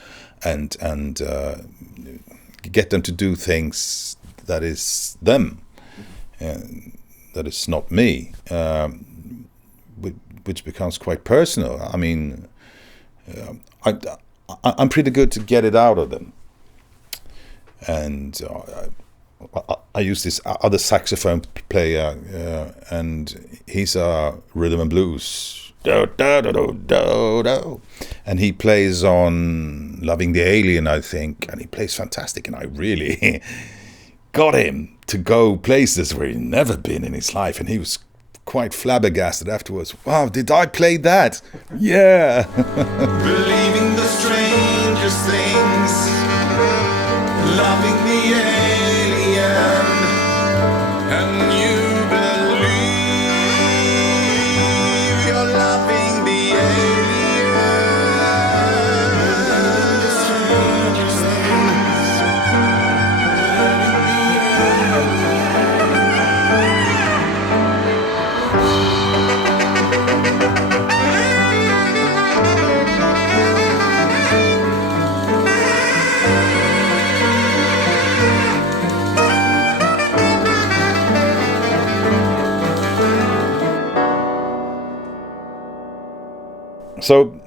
and get them to do things that is them, that is not me, which becomes quite personal. I mean, I'm pretty good to get it out of them, and I use this other saxophone player, and he's a rhythm and blues. Do, do, do, do, do, do. And he plays on Loving the Alien, I think, and he plays fantastic, and I really got him to go places where he'd never been in his life, and he was quite flabbergasted afterwards. Wow, did I play that? Yeah. Believing the strangest things, loving the alien, and you believe you're loving the alien. The strangest things, loving the So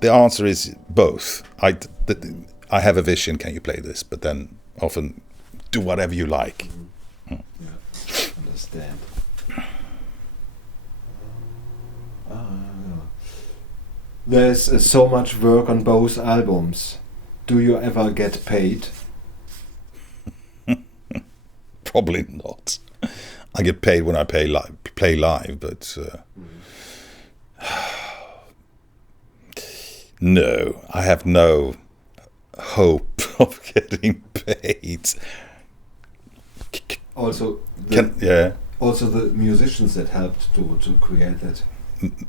the answer is both. I have a vision, can you play this? But then often do whatever you like. Yeah, understand. There's so much work on both albums. Do you ever get paid? Probably not. I get paid when I play live, but no, I have no hope of getting paid. Also, also the musicians that helped to create that.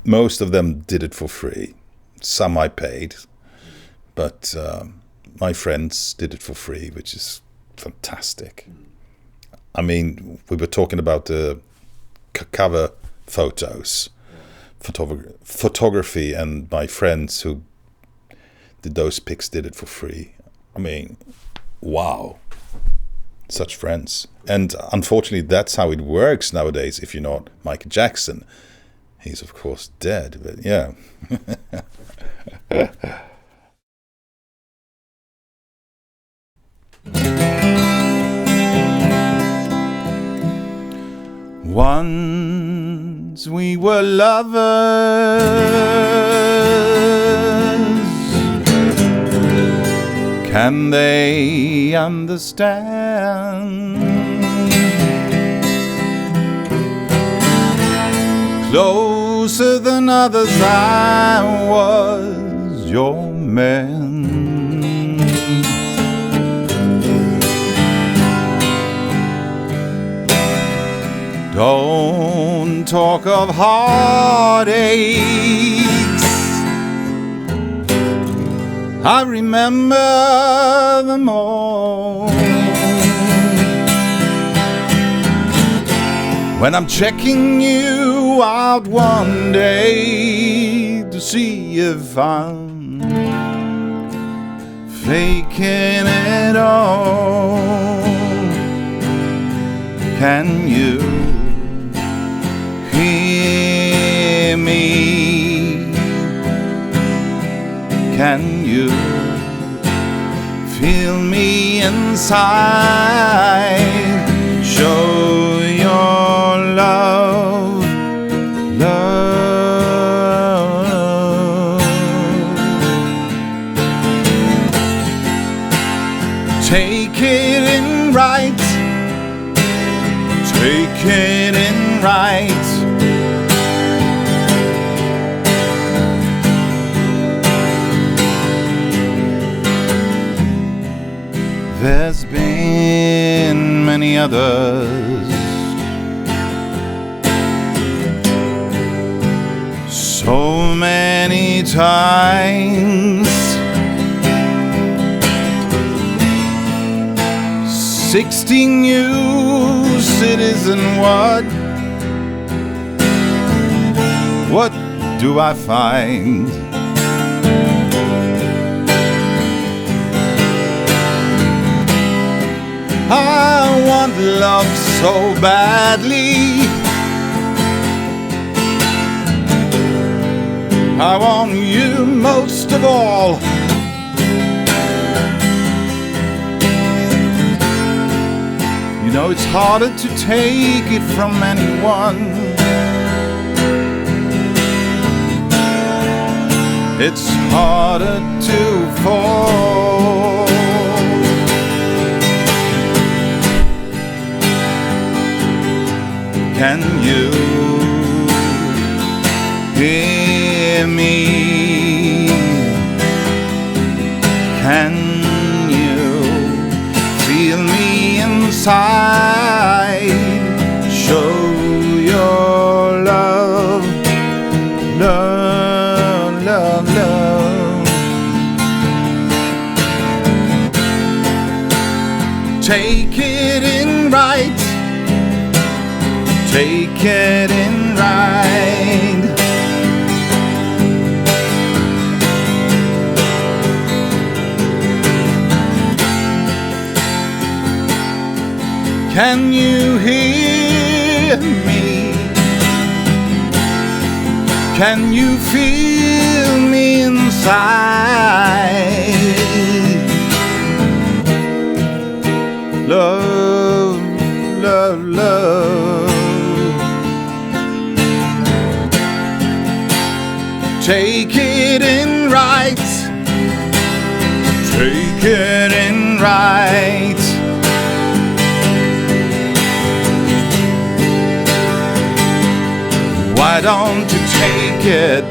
Most of them did it for free. Some I paid, but my friends did it for free, which is fantastic. I mean, we were talking about the cover photos, photography, and my friends who did those pics did it for free. I mean, wow, such friends. And unfortunately, that's how it works nowadays. If you're not Michael Jackson, he's of course dead, but yeah. Once we were lovers, can they understand? Closer than others I was your man. Don't talk of heartaches, I remember them all. When I'm checking you out one day to see if I'm faking it all, can you hear me? Can you feel me inside? Show your love, love. Take it in right, take it in right. There's been many others, so many times. 16 new citizen, what do I find? I want love so badly, I want you most of all. You know it's harder to take it from anyone. It's harder to fall. Can you hear me? Can you feel me inside? Show your love, love, love, love. Take it in right, take it in right. Can you hear me? Can you feel me inside? Love, love, love. Take it in right, take it in right. Why don't you take it?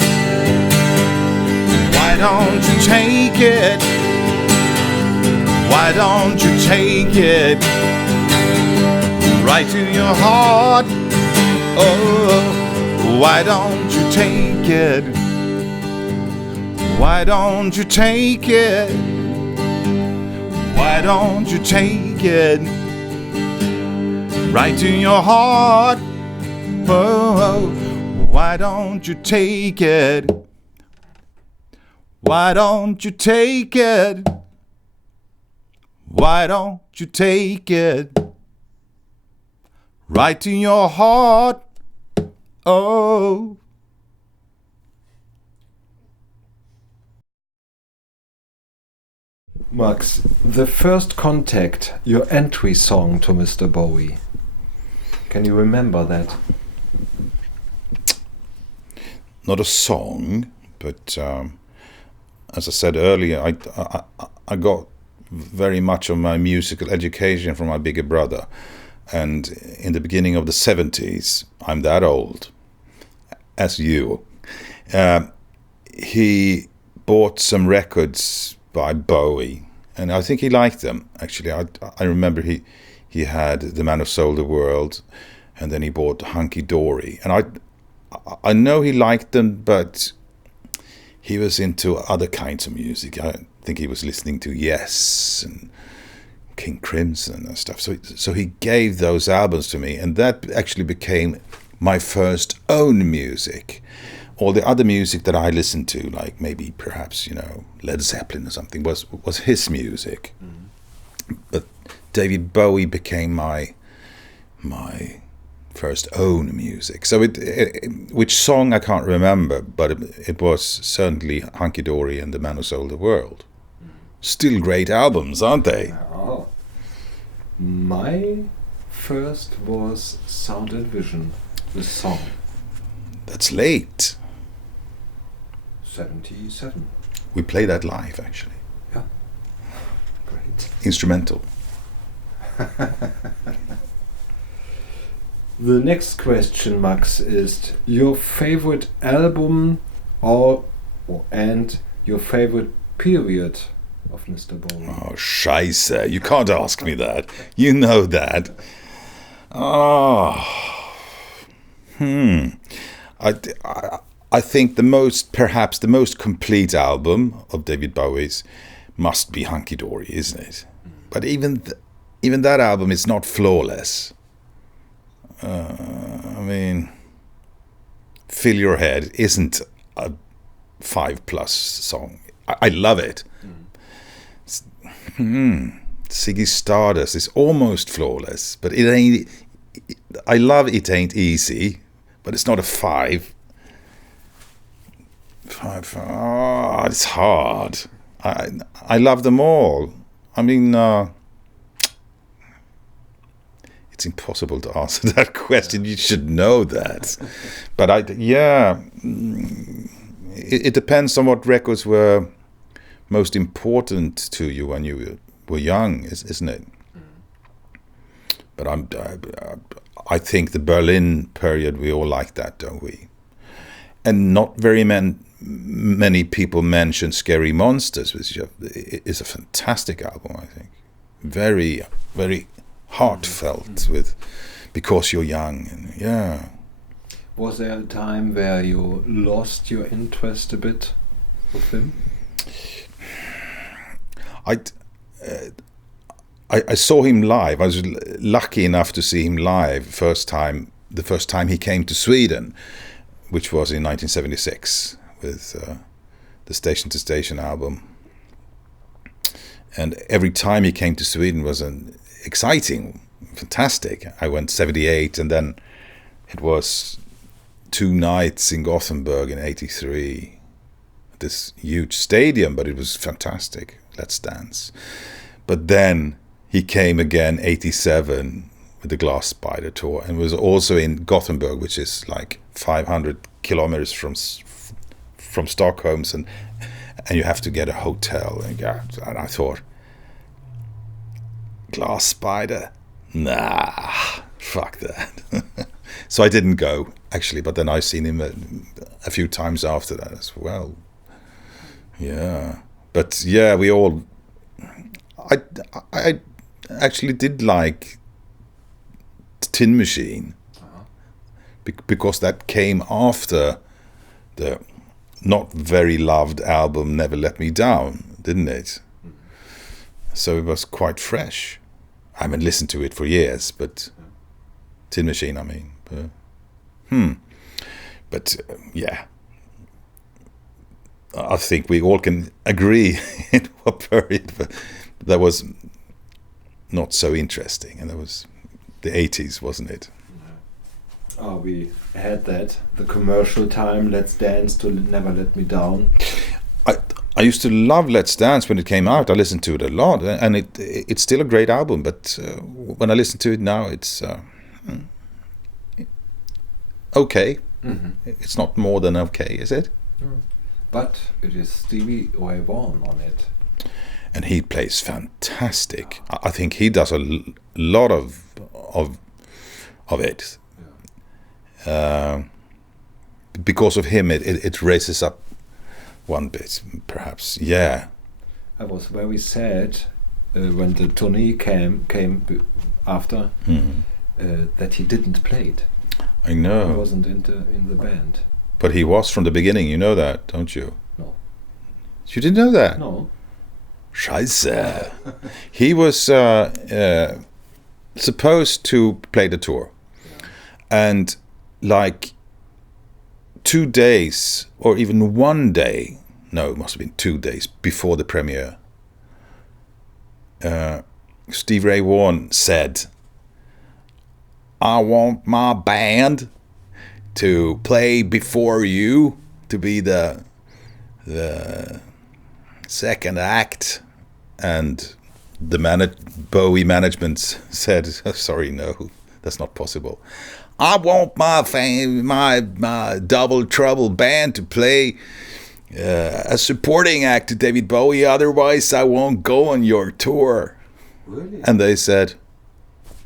Why don't you take it? Why don't you take it right to your heart? Oh, why don't you take it? Why don't you take it? Why don't you take it right to your heart? Oh, why don't you take it? Why don't you take it? Why don't you take it right to your heart? Oh. Max, the first contact, your entry song to Mr. Bowie. Can you remember that? Not a song, but as I said earlier, I got very much of my musical education from my bigger brother. And in the beginning of the 70s, I'm that old. as you. He bought some records by Bowie, and I think he liked them. Actually, I remember he had The Man Who Sold the World, and then he bought Hunky Dory, and I know he liked them, but he was into other kinds of music. I think he was listening to Yes and King Crimson and stuff. So he gave those albums to me, and that actually became my first own music. All the other music that I listened to, like maybe perhaps, Led Zeppelin or something, was his music. Mm-hmm. But David Bowie became my first own music. So which song I can't remember, but it was certainly Hunky Dory and The Man Who Sold the World. Still great albums, aren't they? Oh. My first was Sound and Vision, the song. That's late. 77. We play that live, actually. Yeah. Great. Instrumental. The next question, Max, is your favorite album and your favorite period of Mr. Bowie. Oh, Scheiße. You can't ask me that. You know that. I think perhaps the most complete album of David Bowie's must be Hunky Dory, isn't it? But even that album is not flawless. Fill Your Head isn't a 5+ song. I love it. Ziggy Stardust is almost flawless, but it ain't. I love It Ain't Easy, but it's not a 5. It's hard. I love them all. It's impossible to answer that question. You should know that. But it depends on what records were most important to you when you were young, isn't it? But I think the Berlin period, we all like that, don't we? And not very many people mention Scary Monsters, which is a fantastic album, I think. Very, very heartfelt with Because You're Young. And Was there a time where you lost your interest a bit with him? I saw him live. I was lucky enough to see him live the first time he came to Sweden, which was in 1976 with the Station to Station album. And every time he came to Sweden was exciting, fantastic. I went 78, and then it was 2 nights in Gothenburg in 83. This huge stadium, but it was fantastic. Let's Dance. But then he came again 87 with the Glass Spider tour, and was also in Gothenburg, which is like 500 kilometers from Stockholm, and you have to get a hotel. And I thought, Glass Spider? Nah, fuck that. So I didn't go, actually, but then I've seen him a few times after that as well. Yeah. But yeah, we all... I actually did like Tin Machine, because that came after the not very loved album Never Let Me Down, didn't it? So it was quite fresh. I haven't listened to it for years, but Tin Machine, I mean. But yeah, I think we all can agree in what period that was not so interesting, and that was the 80s, wasn't it? Oh, we had that. The commercial time, Let's Dance to Never Let Me Down. I used to love Let's Dance when it came out. I listened to it a lot, and it's still a great album, but when I listen to it now, it's okay. Mm-hmm. It's not more than okay, is it? But it is Stevie or Vaughan on it. And he plays fantastic. I think he does a lot of it. because of him, it raises up one bit, perhaps. Yeah. I was very sad when the tournée came after that he didn't play it. I know. He wasn't in the band. But he was from the beginning. You know that, don't you? No. You didn't know that? No. Scheiße. He was supposed to play the tour, and like 2 days or even 1 day. No, it must have been 2 days before the premiere. Steve Ray Vaughan said, "I want my band to play before you, to be the second act." And the Bowie management said, "Sorry, no, that's not possible. I want my Double Trouble band to play a supporting act to David Bowie, otherwise I won't go on your tour." Really? And they said,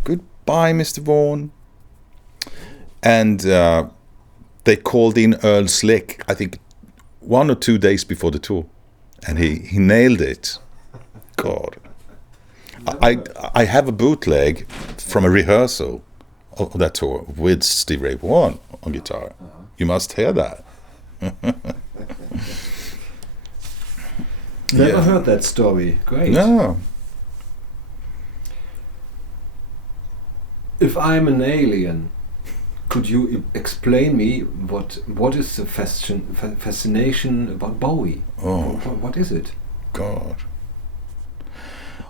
"Goodbye, Mr. Vaughan." And they called in Earl Slick, I think 1 or 2 days before the tour, and he nailed it. God, I have a bootleg from a rehearsal of that tour with Steve Ray Vaughan on guitar. You must hear that. Never heard that story. Great. No. If I'm an alien, could you explain me what is the fascination about Bowie? Oh, what is it? God.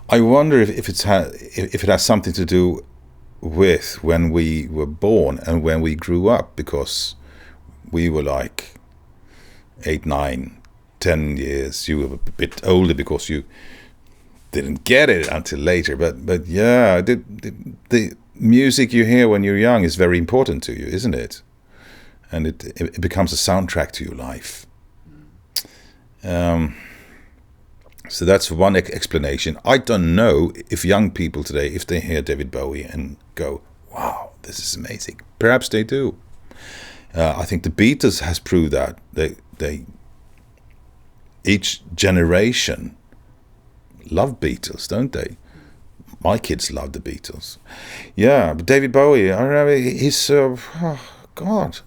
I wonder if it has something to do with when we were born and when we grew up, because we were like 8, 9, 10 years. You were a bit older because you didn't get it until later. But yeah, the music you hear when you're young is very important to you, isn't it? And it becomes a soundtrack to your life. So that's one explanation. I don't know if young people today, if they hear David Bowie and go, "Wow, this is amazing." Perhaps they do. I think the Beatles has proved that. They each generation love Beatles, don't they? My kids love the Beatles. Yeah, but David Bowie, I remember he's God.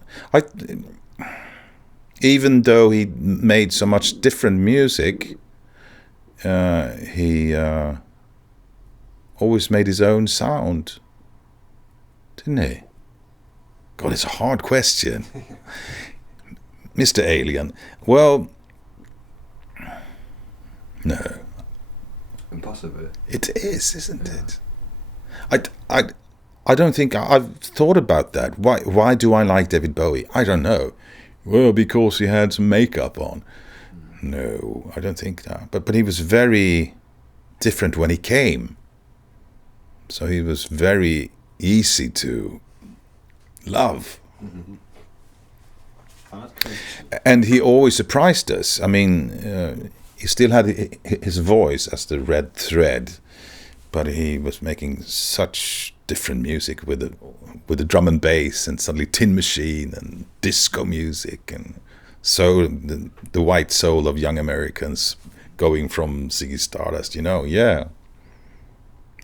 Even though he made so much different music, he always made his own sound, didn't he? God, it's a hard question. Mr. Alien. Well, no. Impossible. It is, isn't it? I don't think I've thought about that. Why do I like David Bowie? I don't know. Well, because he had some makeup on. No, I don't think that. But he was very different when he came. So he was very easy to love. Mm-hmm. And he always surprised us. I mean, he still had his voice as the red thread, but he was making such different music with the drum and bass, and suddenly Tin Machine and disco music, and so the white soul of young Americans going from Ziggy Stardust, yeah.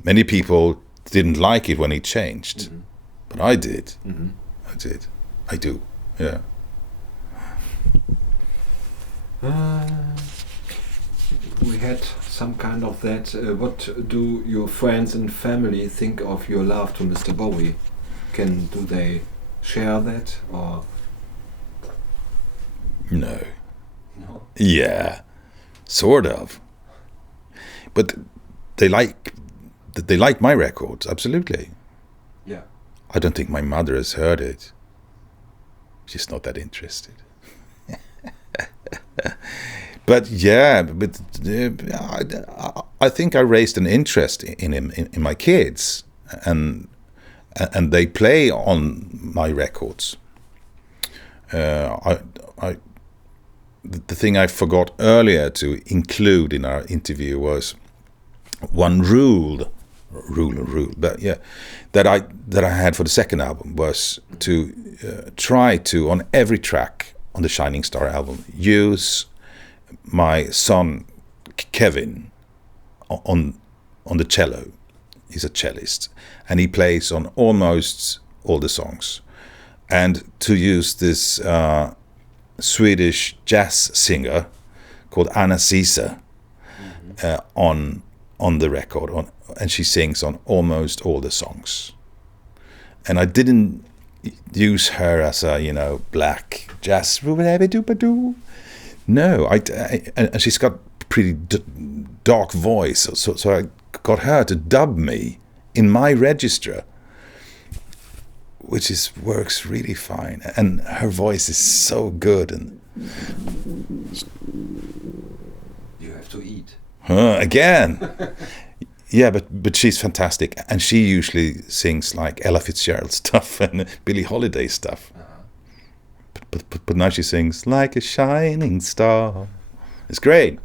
Many people didn't like it when he changed, but I did. Mm-hmm. I do, yeah. We had some kind of that. What do your friends and family think of your love to Mr. Bowie? Do they share that, or no? No. Yeah, sort of. But they like my records, absolutely. Yeah. I don't think my mother has heard it. She's not that interested. But yeah, I think I raised an interest in him in my kids, and they play on my records. The thing I forgot earlier to include in our interview was one rule rule. But yeah, that I had for the second album was to try to, on every track on the Shining Star album, use my son Kevin on the cello. He's a cellist, and he plays on almost all the songs. And to use this Swedish jazz singer called Anna Caesar on the record, and she sings on almost all the songs. And I didn't use her as a black jazz. No, and she's got pretty dark voice, so I got her to dub me in my register, which works really fine, and her voice is so good. And you have to eat again. Yeah, but she's fantastic, and she usually sings like Ella Fitzgerald stuff and Billie Holiday stuff. But now she sings like a shining star. It's great.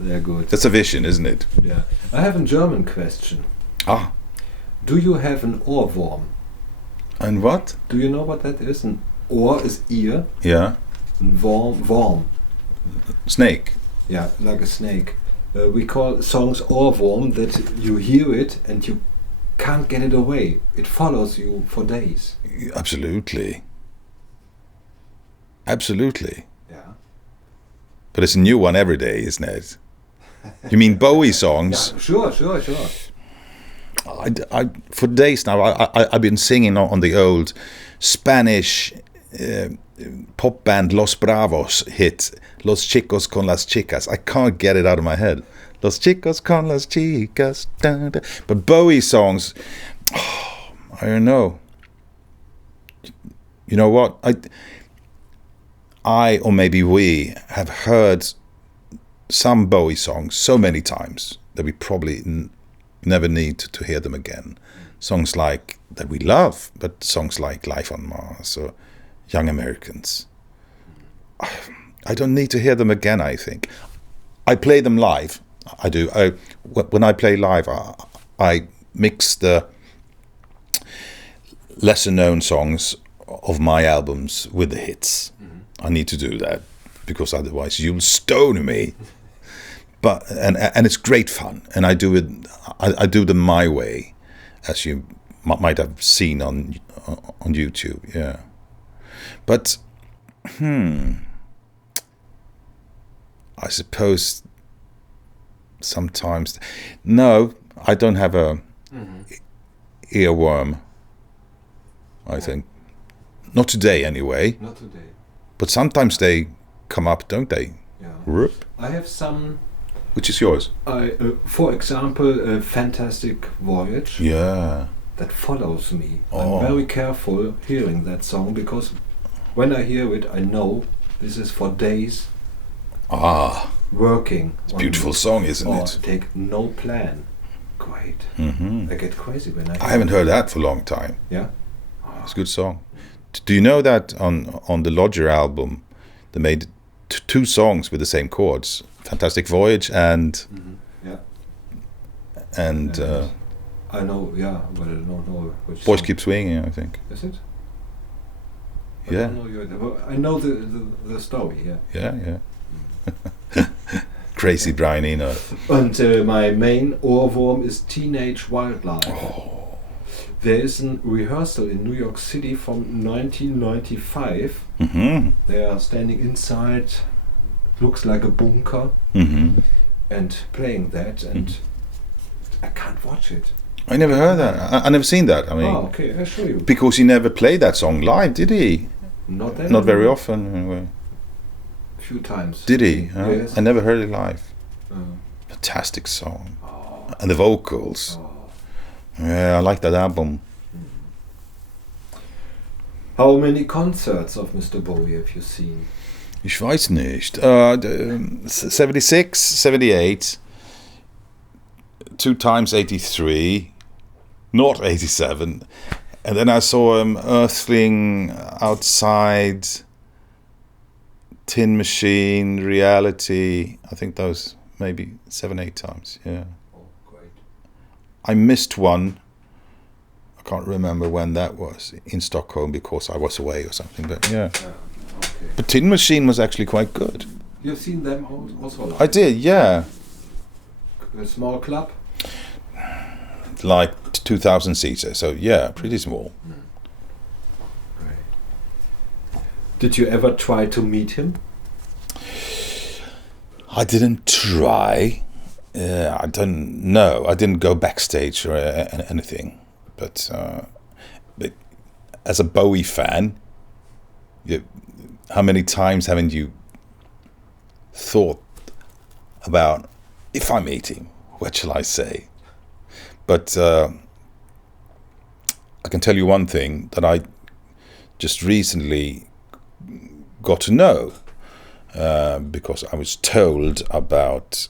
They're good. That's a vision, isn't it? Yeah. I have a German question. Ah. Do you have an Ohrwurm? And what? Do you know what that is? An Ohr is ear. Yeah. And worm. Snake. Yeah, like a snake. We call songs Ohrwurm, that you hear it and you can't get it away. It follows you for days. Absolutely. Yeah. But it's a new one every day, isn't it? You mean Bowie-Songs? Yeah, sure. I for days now I've been singing on the old Spanish pop band Los Bravos hit Los Chicos con las Chicas. I can't get it out of my head. Los Chicos con las Chicas. Da, da. But Bowie-Songs, I don't know. You know what? I or maybe we have heard some Bowie songs so many times that we probably never need to hear them again. Songs like that we love, but songs like Life on Mars or Young Americans. I don't need to hear them again, I think. I play them live. I do. When I play live, I mix the lesser known songs of my albums with the hits. I need to do that because otherwise you'll stone me. But and it's great fun, and I do it. I do them my way, as you might have seen on YouTube. Yeah, but I suppose sometimes no, I don't have a earworm. I think not today anyway. Not today. But sometimes they come up, don't they? Yeah. Rip. I have some. Which is yours? For example, a Fantastic Voyage. Yeah. That follows me. Oh. I'm very careful hearing that song because when I hear it, I know this is for days. Working. It's a beautiful song, isn't it? Take no plan. Great. I get crazy when I haven't heard that for a long time. Yeah. It's a good song. Do you know that on the Lodger album, they made two songs with the same chords, Fantastic Voyage and I know, yeah, but I don't know which. Boys song. Keep Swinging, I think. Is it? Yeah. I know the story. Yeah. Yeah. Crazy Brian Eno. And my main Ohrwurm is Teenage Wildlife. Oh. There is a rehearsal in New York City from 1995. They are standing inside, looks like a bunker, and playing that, and I can't watch it. I never heard that. I never seen that. I mean, okay, I'll show you. Because he never played that song live, did he? Not that. Not very often, anyway. A few times. Did he? Yes. I never heard it live. Fantastic song, and the vocals. Yeah, I like that album. How many concerts of Mr. Bowie have you seen? Ich weiß nicht. 76, 78, 2 times 83, not 87. And then I saw him Earthling, Outside, Tin Machine, Reality. I think those maybe 7, 8 times. Yeah. Oh, great. I missed one. I can't remember when that was, in Stockholm, because I was away or something. But yeah. Okay. But Tin Machine was actually quite good. You've seen them also live? I did, yeah. A small club? Like 2,000 seats, so yeah, pretty small. Great. Did you ever try to meet him? I didn't try. I don't know. I didn't go backstage or anything. But as a Bowie fan, how many times haven't you thought about, if I meet him, what shall I say? But I can tell you one thing that I just recently got to know, because I was told about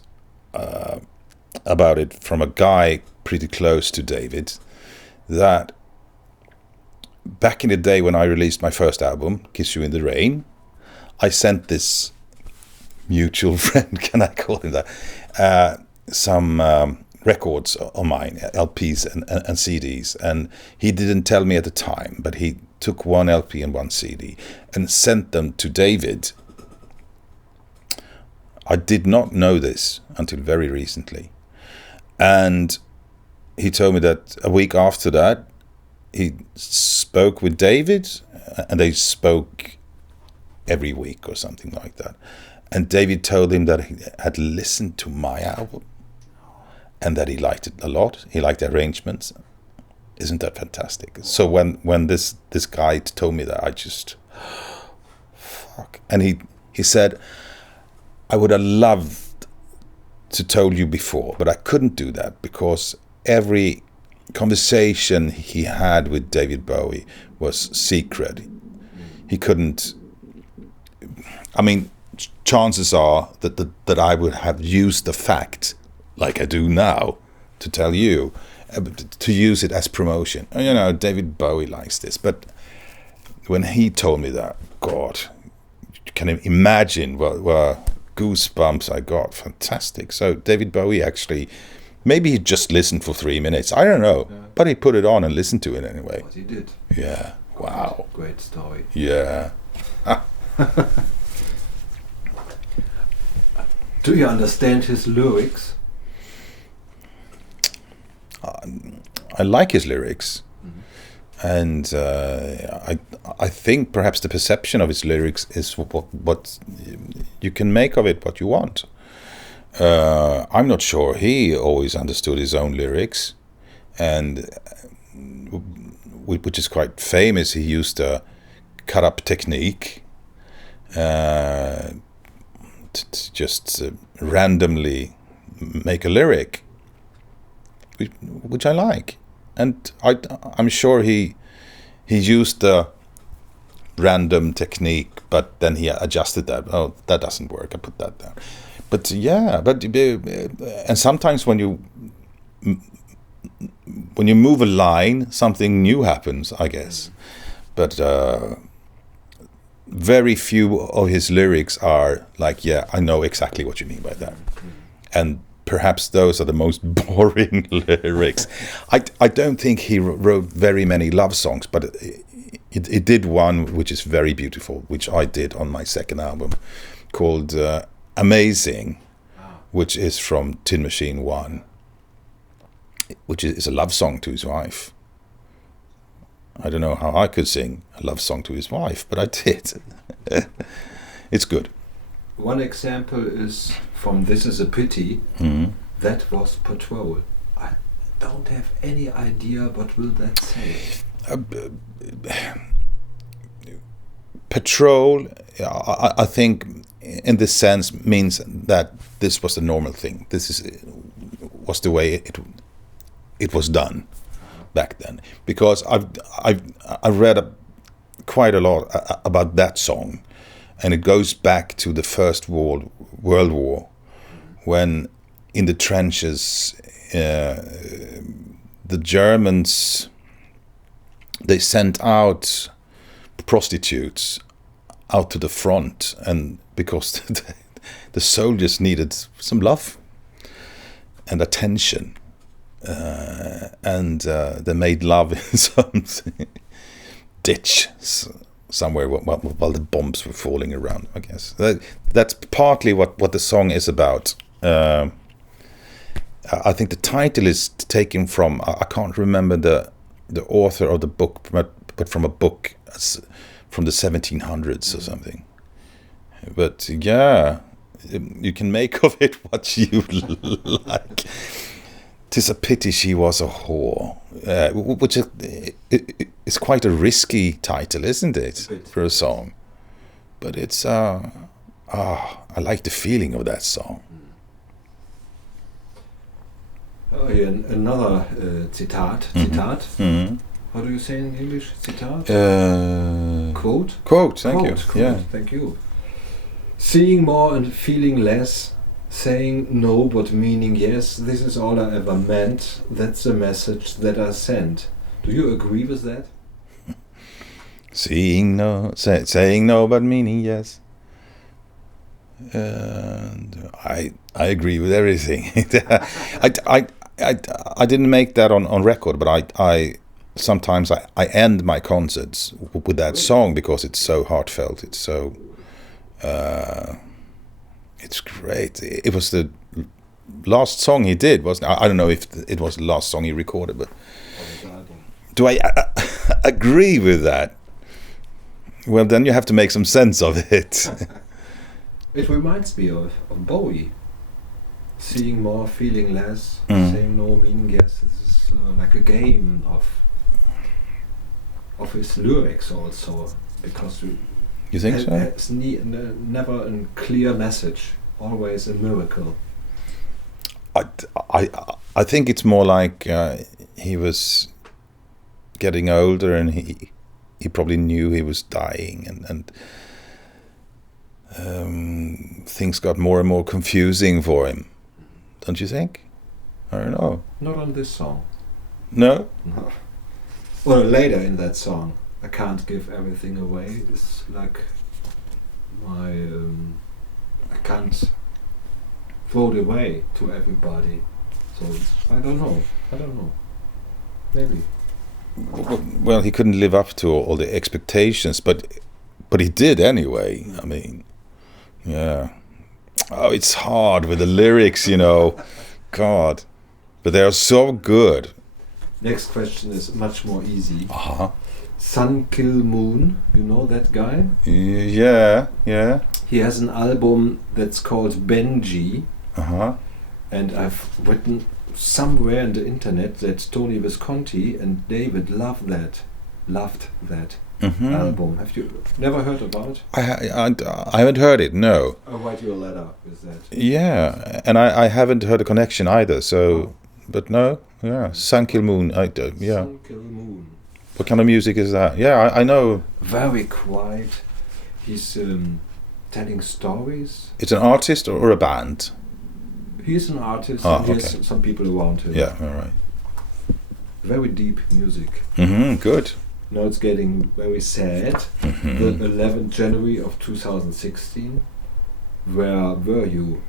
it from a guy pretty close to David, that back in the day when I released my first album, Kiss You in the Rain, I sent this mutual friend, can I call him that, some records of mine, LPs and CDs, and he didn't tell me at the time, but he took one LP and one CD and sent them to David. I did not know this until very recently, and he told me that a week after that he spoke with David, and they spoke every week or something like that, and David told him that he had listened to my album and that he liked it a lot. He liked the arrangements. Isn't that fantastic? So when this guy told me that, I just fuck. And he said, I would have loved to told you before, but I couldn't do that because every conversation he had with David Bowie was secret. He couldn't. I mean, chances are that I would have used the fact, like I do now, to tell you, to use it as promotion. You know, David Bowie likes this, but when he told me that, God, you can imagine what goosebumps I got. Fantastic. So David Bowie actually, maybe he just listened for 3 minutes. I don't know, but he put it on and listened to it anyway. What he did. Yeah. Wow. Great story. Yeah. Do you understand his lyrics? I like his lyrics, and I think perhaps the perception of his lyrics is what you can make of it what you want. I'm not sure he always understood his own lyrics, and which is quite famous. He used a cut-up technique to just randomly make a lyric, which I like, and I'm sure he used the random technique, but then he adjusted that. Oh, that doesn't work. I put that down. But yeah, and sometimes when you move a line, something new happens, I guess. But very few of his lyrics are like, yeah, I know exactly what you mean by that, and perhaps those are the most boring lyrics. I don't think he wrote very many love songs, but he did one which is very beautiful, which I did on my second album, called Amazing, which is from Tin Machine 1, which is a love song to his wife. I don't know how I could sing a love song to his wife, but I did. It's good. One example is from This Is a Pity. That was Patrol. I don't have any idea what will that say. Patrol, I think, in this sense, means that this was the normal thing. This was the way it was done back then. Because I've read quite a lot about that song, and it goes back to the First World War, when in the trenches the Germans, they sent out prostitutes out to the front, and because the soldiers needed some love and attention, and they made love in some ditch somewhere while the bombs were falling around, I guess. That's partly what the song is about. I think the title is taken from, I can't remember the author of the book, but from a book from the 1700s or something. But yeah, you can make of it what you like. 'Tis a pity she was a whore, which is quite a risky title, isn't it, for a song? But it's I like the feeling of that song. Oh, here another citat. Citat. Mm-hmm. How do you say in English? Citat. Quote. Quote. Thank you. Quote. Yeah. Thank you. Seeing more and feeling less. Saying no but meaning yes, this is all I ever meant, that's the message that I sent. Do you agree with that? Saying no but meaning yes. And I agree with everything. I didn't make that on record, but I sometimes I end my concerts with that song because it's so heartfelt. It's so it's great. It was the last song he did, wasn't it? I don't know if it was the last song he recorded, but do I agree with that? Well, then you have to make some sense of it. It reminds me of Bowie. Seeing more, feeling less, saying no, meaning yes. This is like a game of his lyrics also, because you think so? It's never a clear message, always a miracle. I think it's more like he was getting older and he probably knew he was dying and things got more and more confusing for him. Don't you think? I don't know. Not on this song. No? No. Well, later in that song, I can't give everything away. It's like I can't throw it away to everybody. So I don't know. Maybe. Well, he couldn't live up to all the expectations, but he did anyway. I mean, yeah. Oh, it's hard with the lyrics, God. But they are so good. Next question is much more easy. Uh-huh. Sun Kil Moon, you know that guy? Yeah. He has an album that's called Benji. Uh-huh. And I've written somewhere in the internet that Tony Visconti and David loved that album. Have you never heard about it? I haven't heard it, no. I'll write you a letter with that. Yeah, and I haven't heard a connection either, so... But no, yeah. Sun Kil Moon, yeah. Sun Kil Moon. What kind of music is that? Yeah, I know. Very quiet. He's telling stories. It's an artist or a band? He's an artist and he has some people around him. Yeah, all right. Very deep music. Good. Now it's getting very sad. The 11th January of 2016. Where were you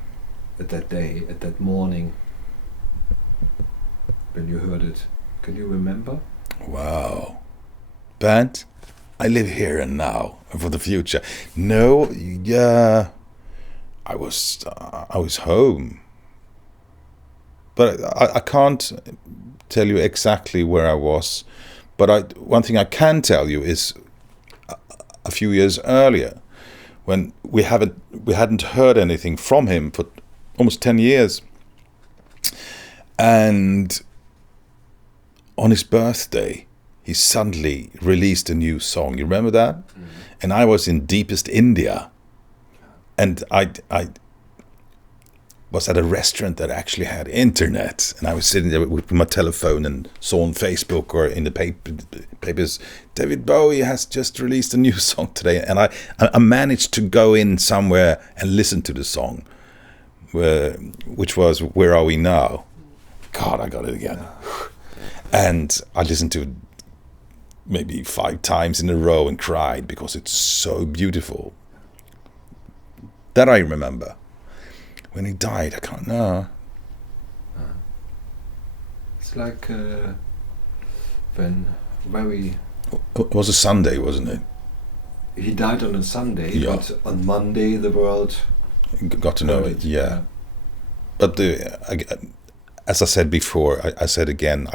at that day, at that morning, when you heard it? Can you remember? Wow. Bernd, I live here and now and for the future. No, yeah, I was home, but I can't tell you exactly where I was. But one thing I can tell you is a few years earlier, when we hadn't heard anything from him for almost 10 years, and on his birthday, he suddenly released a new song. You remember that? Mm-hmm. And I was in deepest India, and I was at a restaurant that actually had internet, and I was sitting there with my telephone and saw on Facebook or in the papers, David Bowie has just released a new song today, and I managed to go in somewhere and listen to the song, which was Where Are We Now? God, I got it again. And I listened to it maybe 5 times in a row and cried because it's so beautiful. That I remember. When he died, I can't know. It's like when very... It was a Sunday, wasn't it? He died on a Sunday, yeah. But on Monday the world got to know it. Yeah. But as I said before, I said again,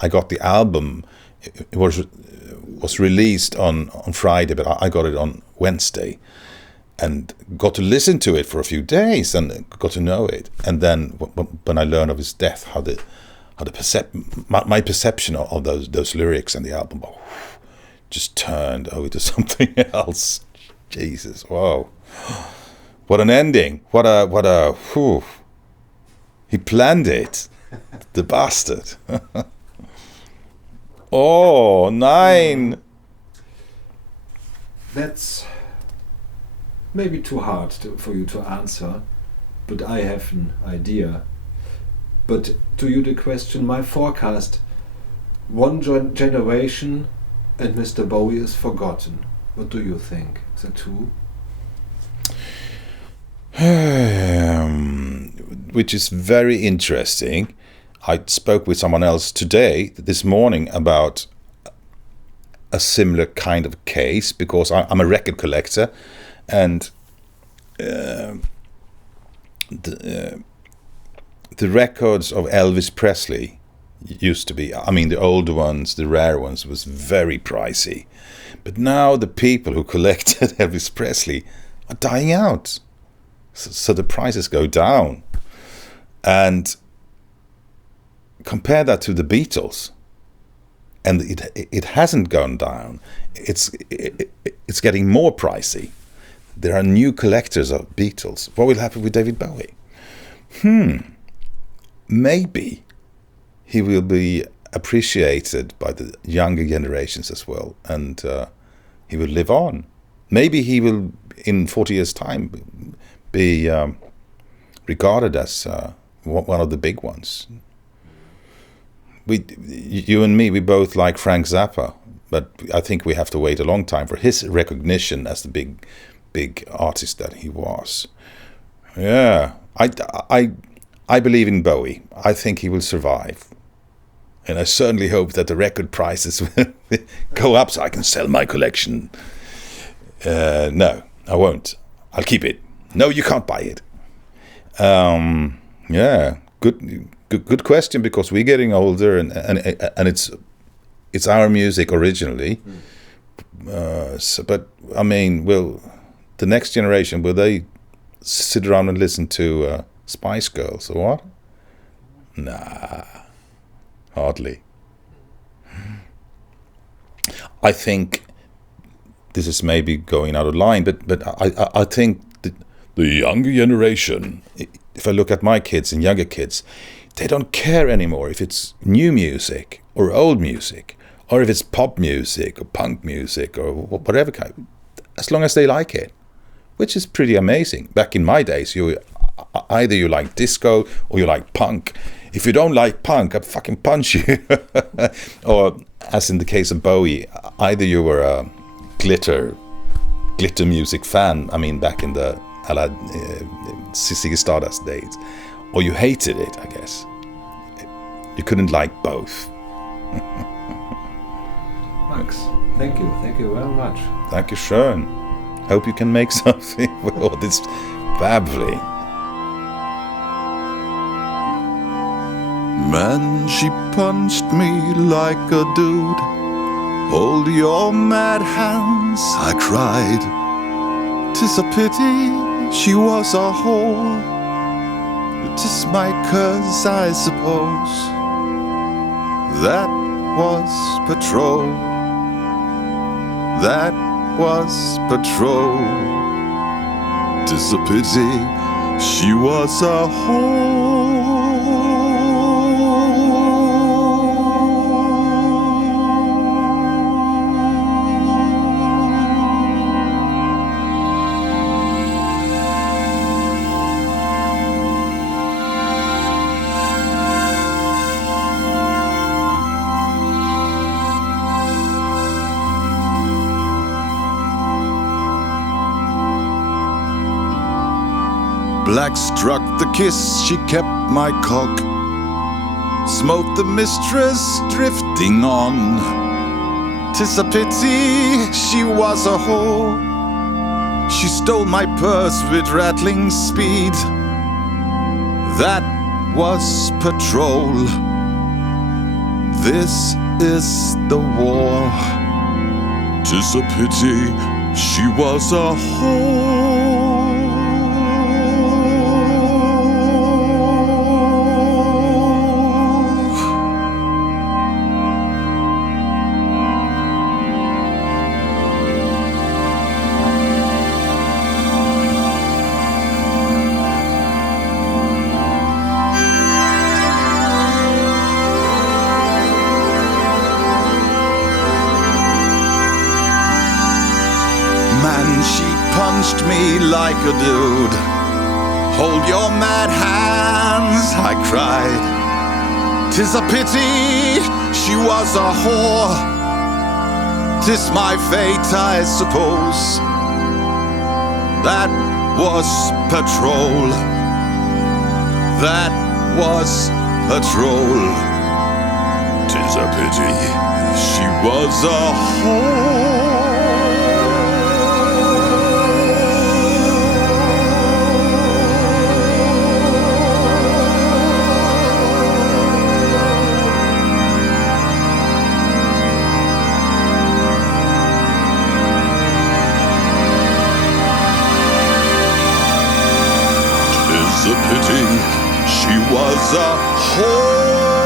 I got the album. It was released on Friday, but I got it on Wednesday, and got to listen to it for a few days and got to know it. And then when I learned of his death, my perception of those lyrics and the album just turned over to something else. Jesus, wow. What an ending. What a whew. He planned it. The bastard. Oh, 9. That's maybe too hard for you to answer, but I have an idea. But to you the question, my forecast, one generation and Mr. Bowie is forgotten. What do you think? Is that true? Which is very interesting. I spoke with someone else this morning, about a similar kind of case, because I'm a record collector, and the records of Elvis Presley used to be, I mean, the older ones, the rare ones, was very pricey. But now the people who collected Elvis Presley are dying out. So the prices go down. And compare that to the Beatles, and it hasn't gone down. It's getting more pricey. There are new collectors of Beatles. What will happen with David Bowie? Maybe he will be appreciated by the younger generations as well, and he will live on. Maybe he will, in 40 years' time, be regarded as one of the big ones. You and me, we both like Frank Zappa, but I think we have to wait a long time for his recognition as the big artist that he was. Yeah, I believe in Bowie. I think he will survive, and I certainly hope that the record prices will go up so I can sell my collection. No, I won't. I'll keep it. No, you can't buy it. Yeah, good question, because we're getting older, and it's our music originally. But I mean, the next generation, will they sit around and listen to Spice Girls or what? Nah, hardly. I think this is maybe going out of line, but I think the younger generation, if I look at my kids and younger kids, they don't care anymore if it's new music or old music, or if it's pop music or punk music or whatever kind, as long as they like it, which is pretty amazing. Back in my days, either you like disco or you like punk. If you don't like punk, I'd fucking punch you. Or, as in the case of Bowie, either you were a glitter music fan, I mean, back in the Ziggy Stardust days, or you hated it, I guess. You couldn't like both. Max, thank you very much. Thank you, schön. Hope you can make something with all this babbling. Man, she punched me like a dude. Hold your mad hands, I cried. 'Tis a pity she was a whore. 'Tis my curse, I suppose. That was patrol. That was patrol. 'Tis a pity she was a whore. Black struck the kiss, she kept my cock. smote the mistress drifting on. 'Tis a pity she was a whore. She stole my purse with rattling speed. That was patrol. This is the war. 'Tis a pity she was a whore. She punched me like a dude. Hold your mad hands, I cried. 'Tis a pity she was a whore. 'Tis my fate, I suppose. That was patrol. That was patrol. 'Tis a pity she was a whore. A pity she was a whore.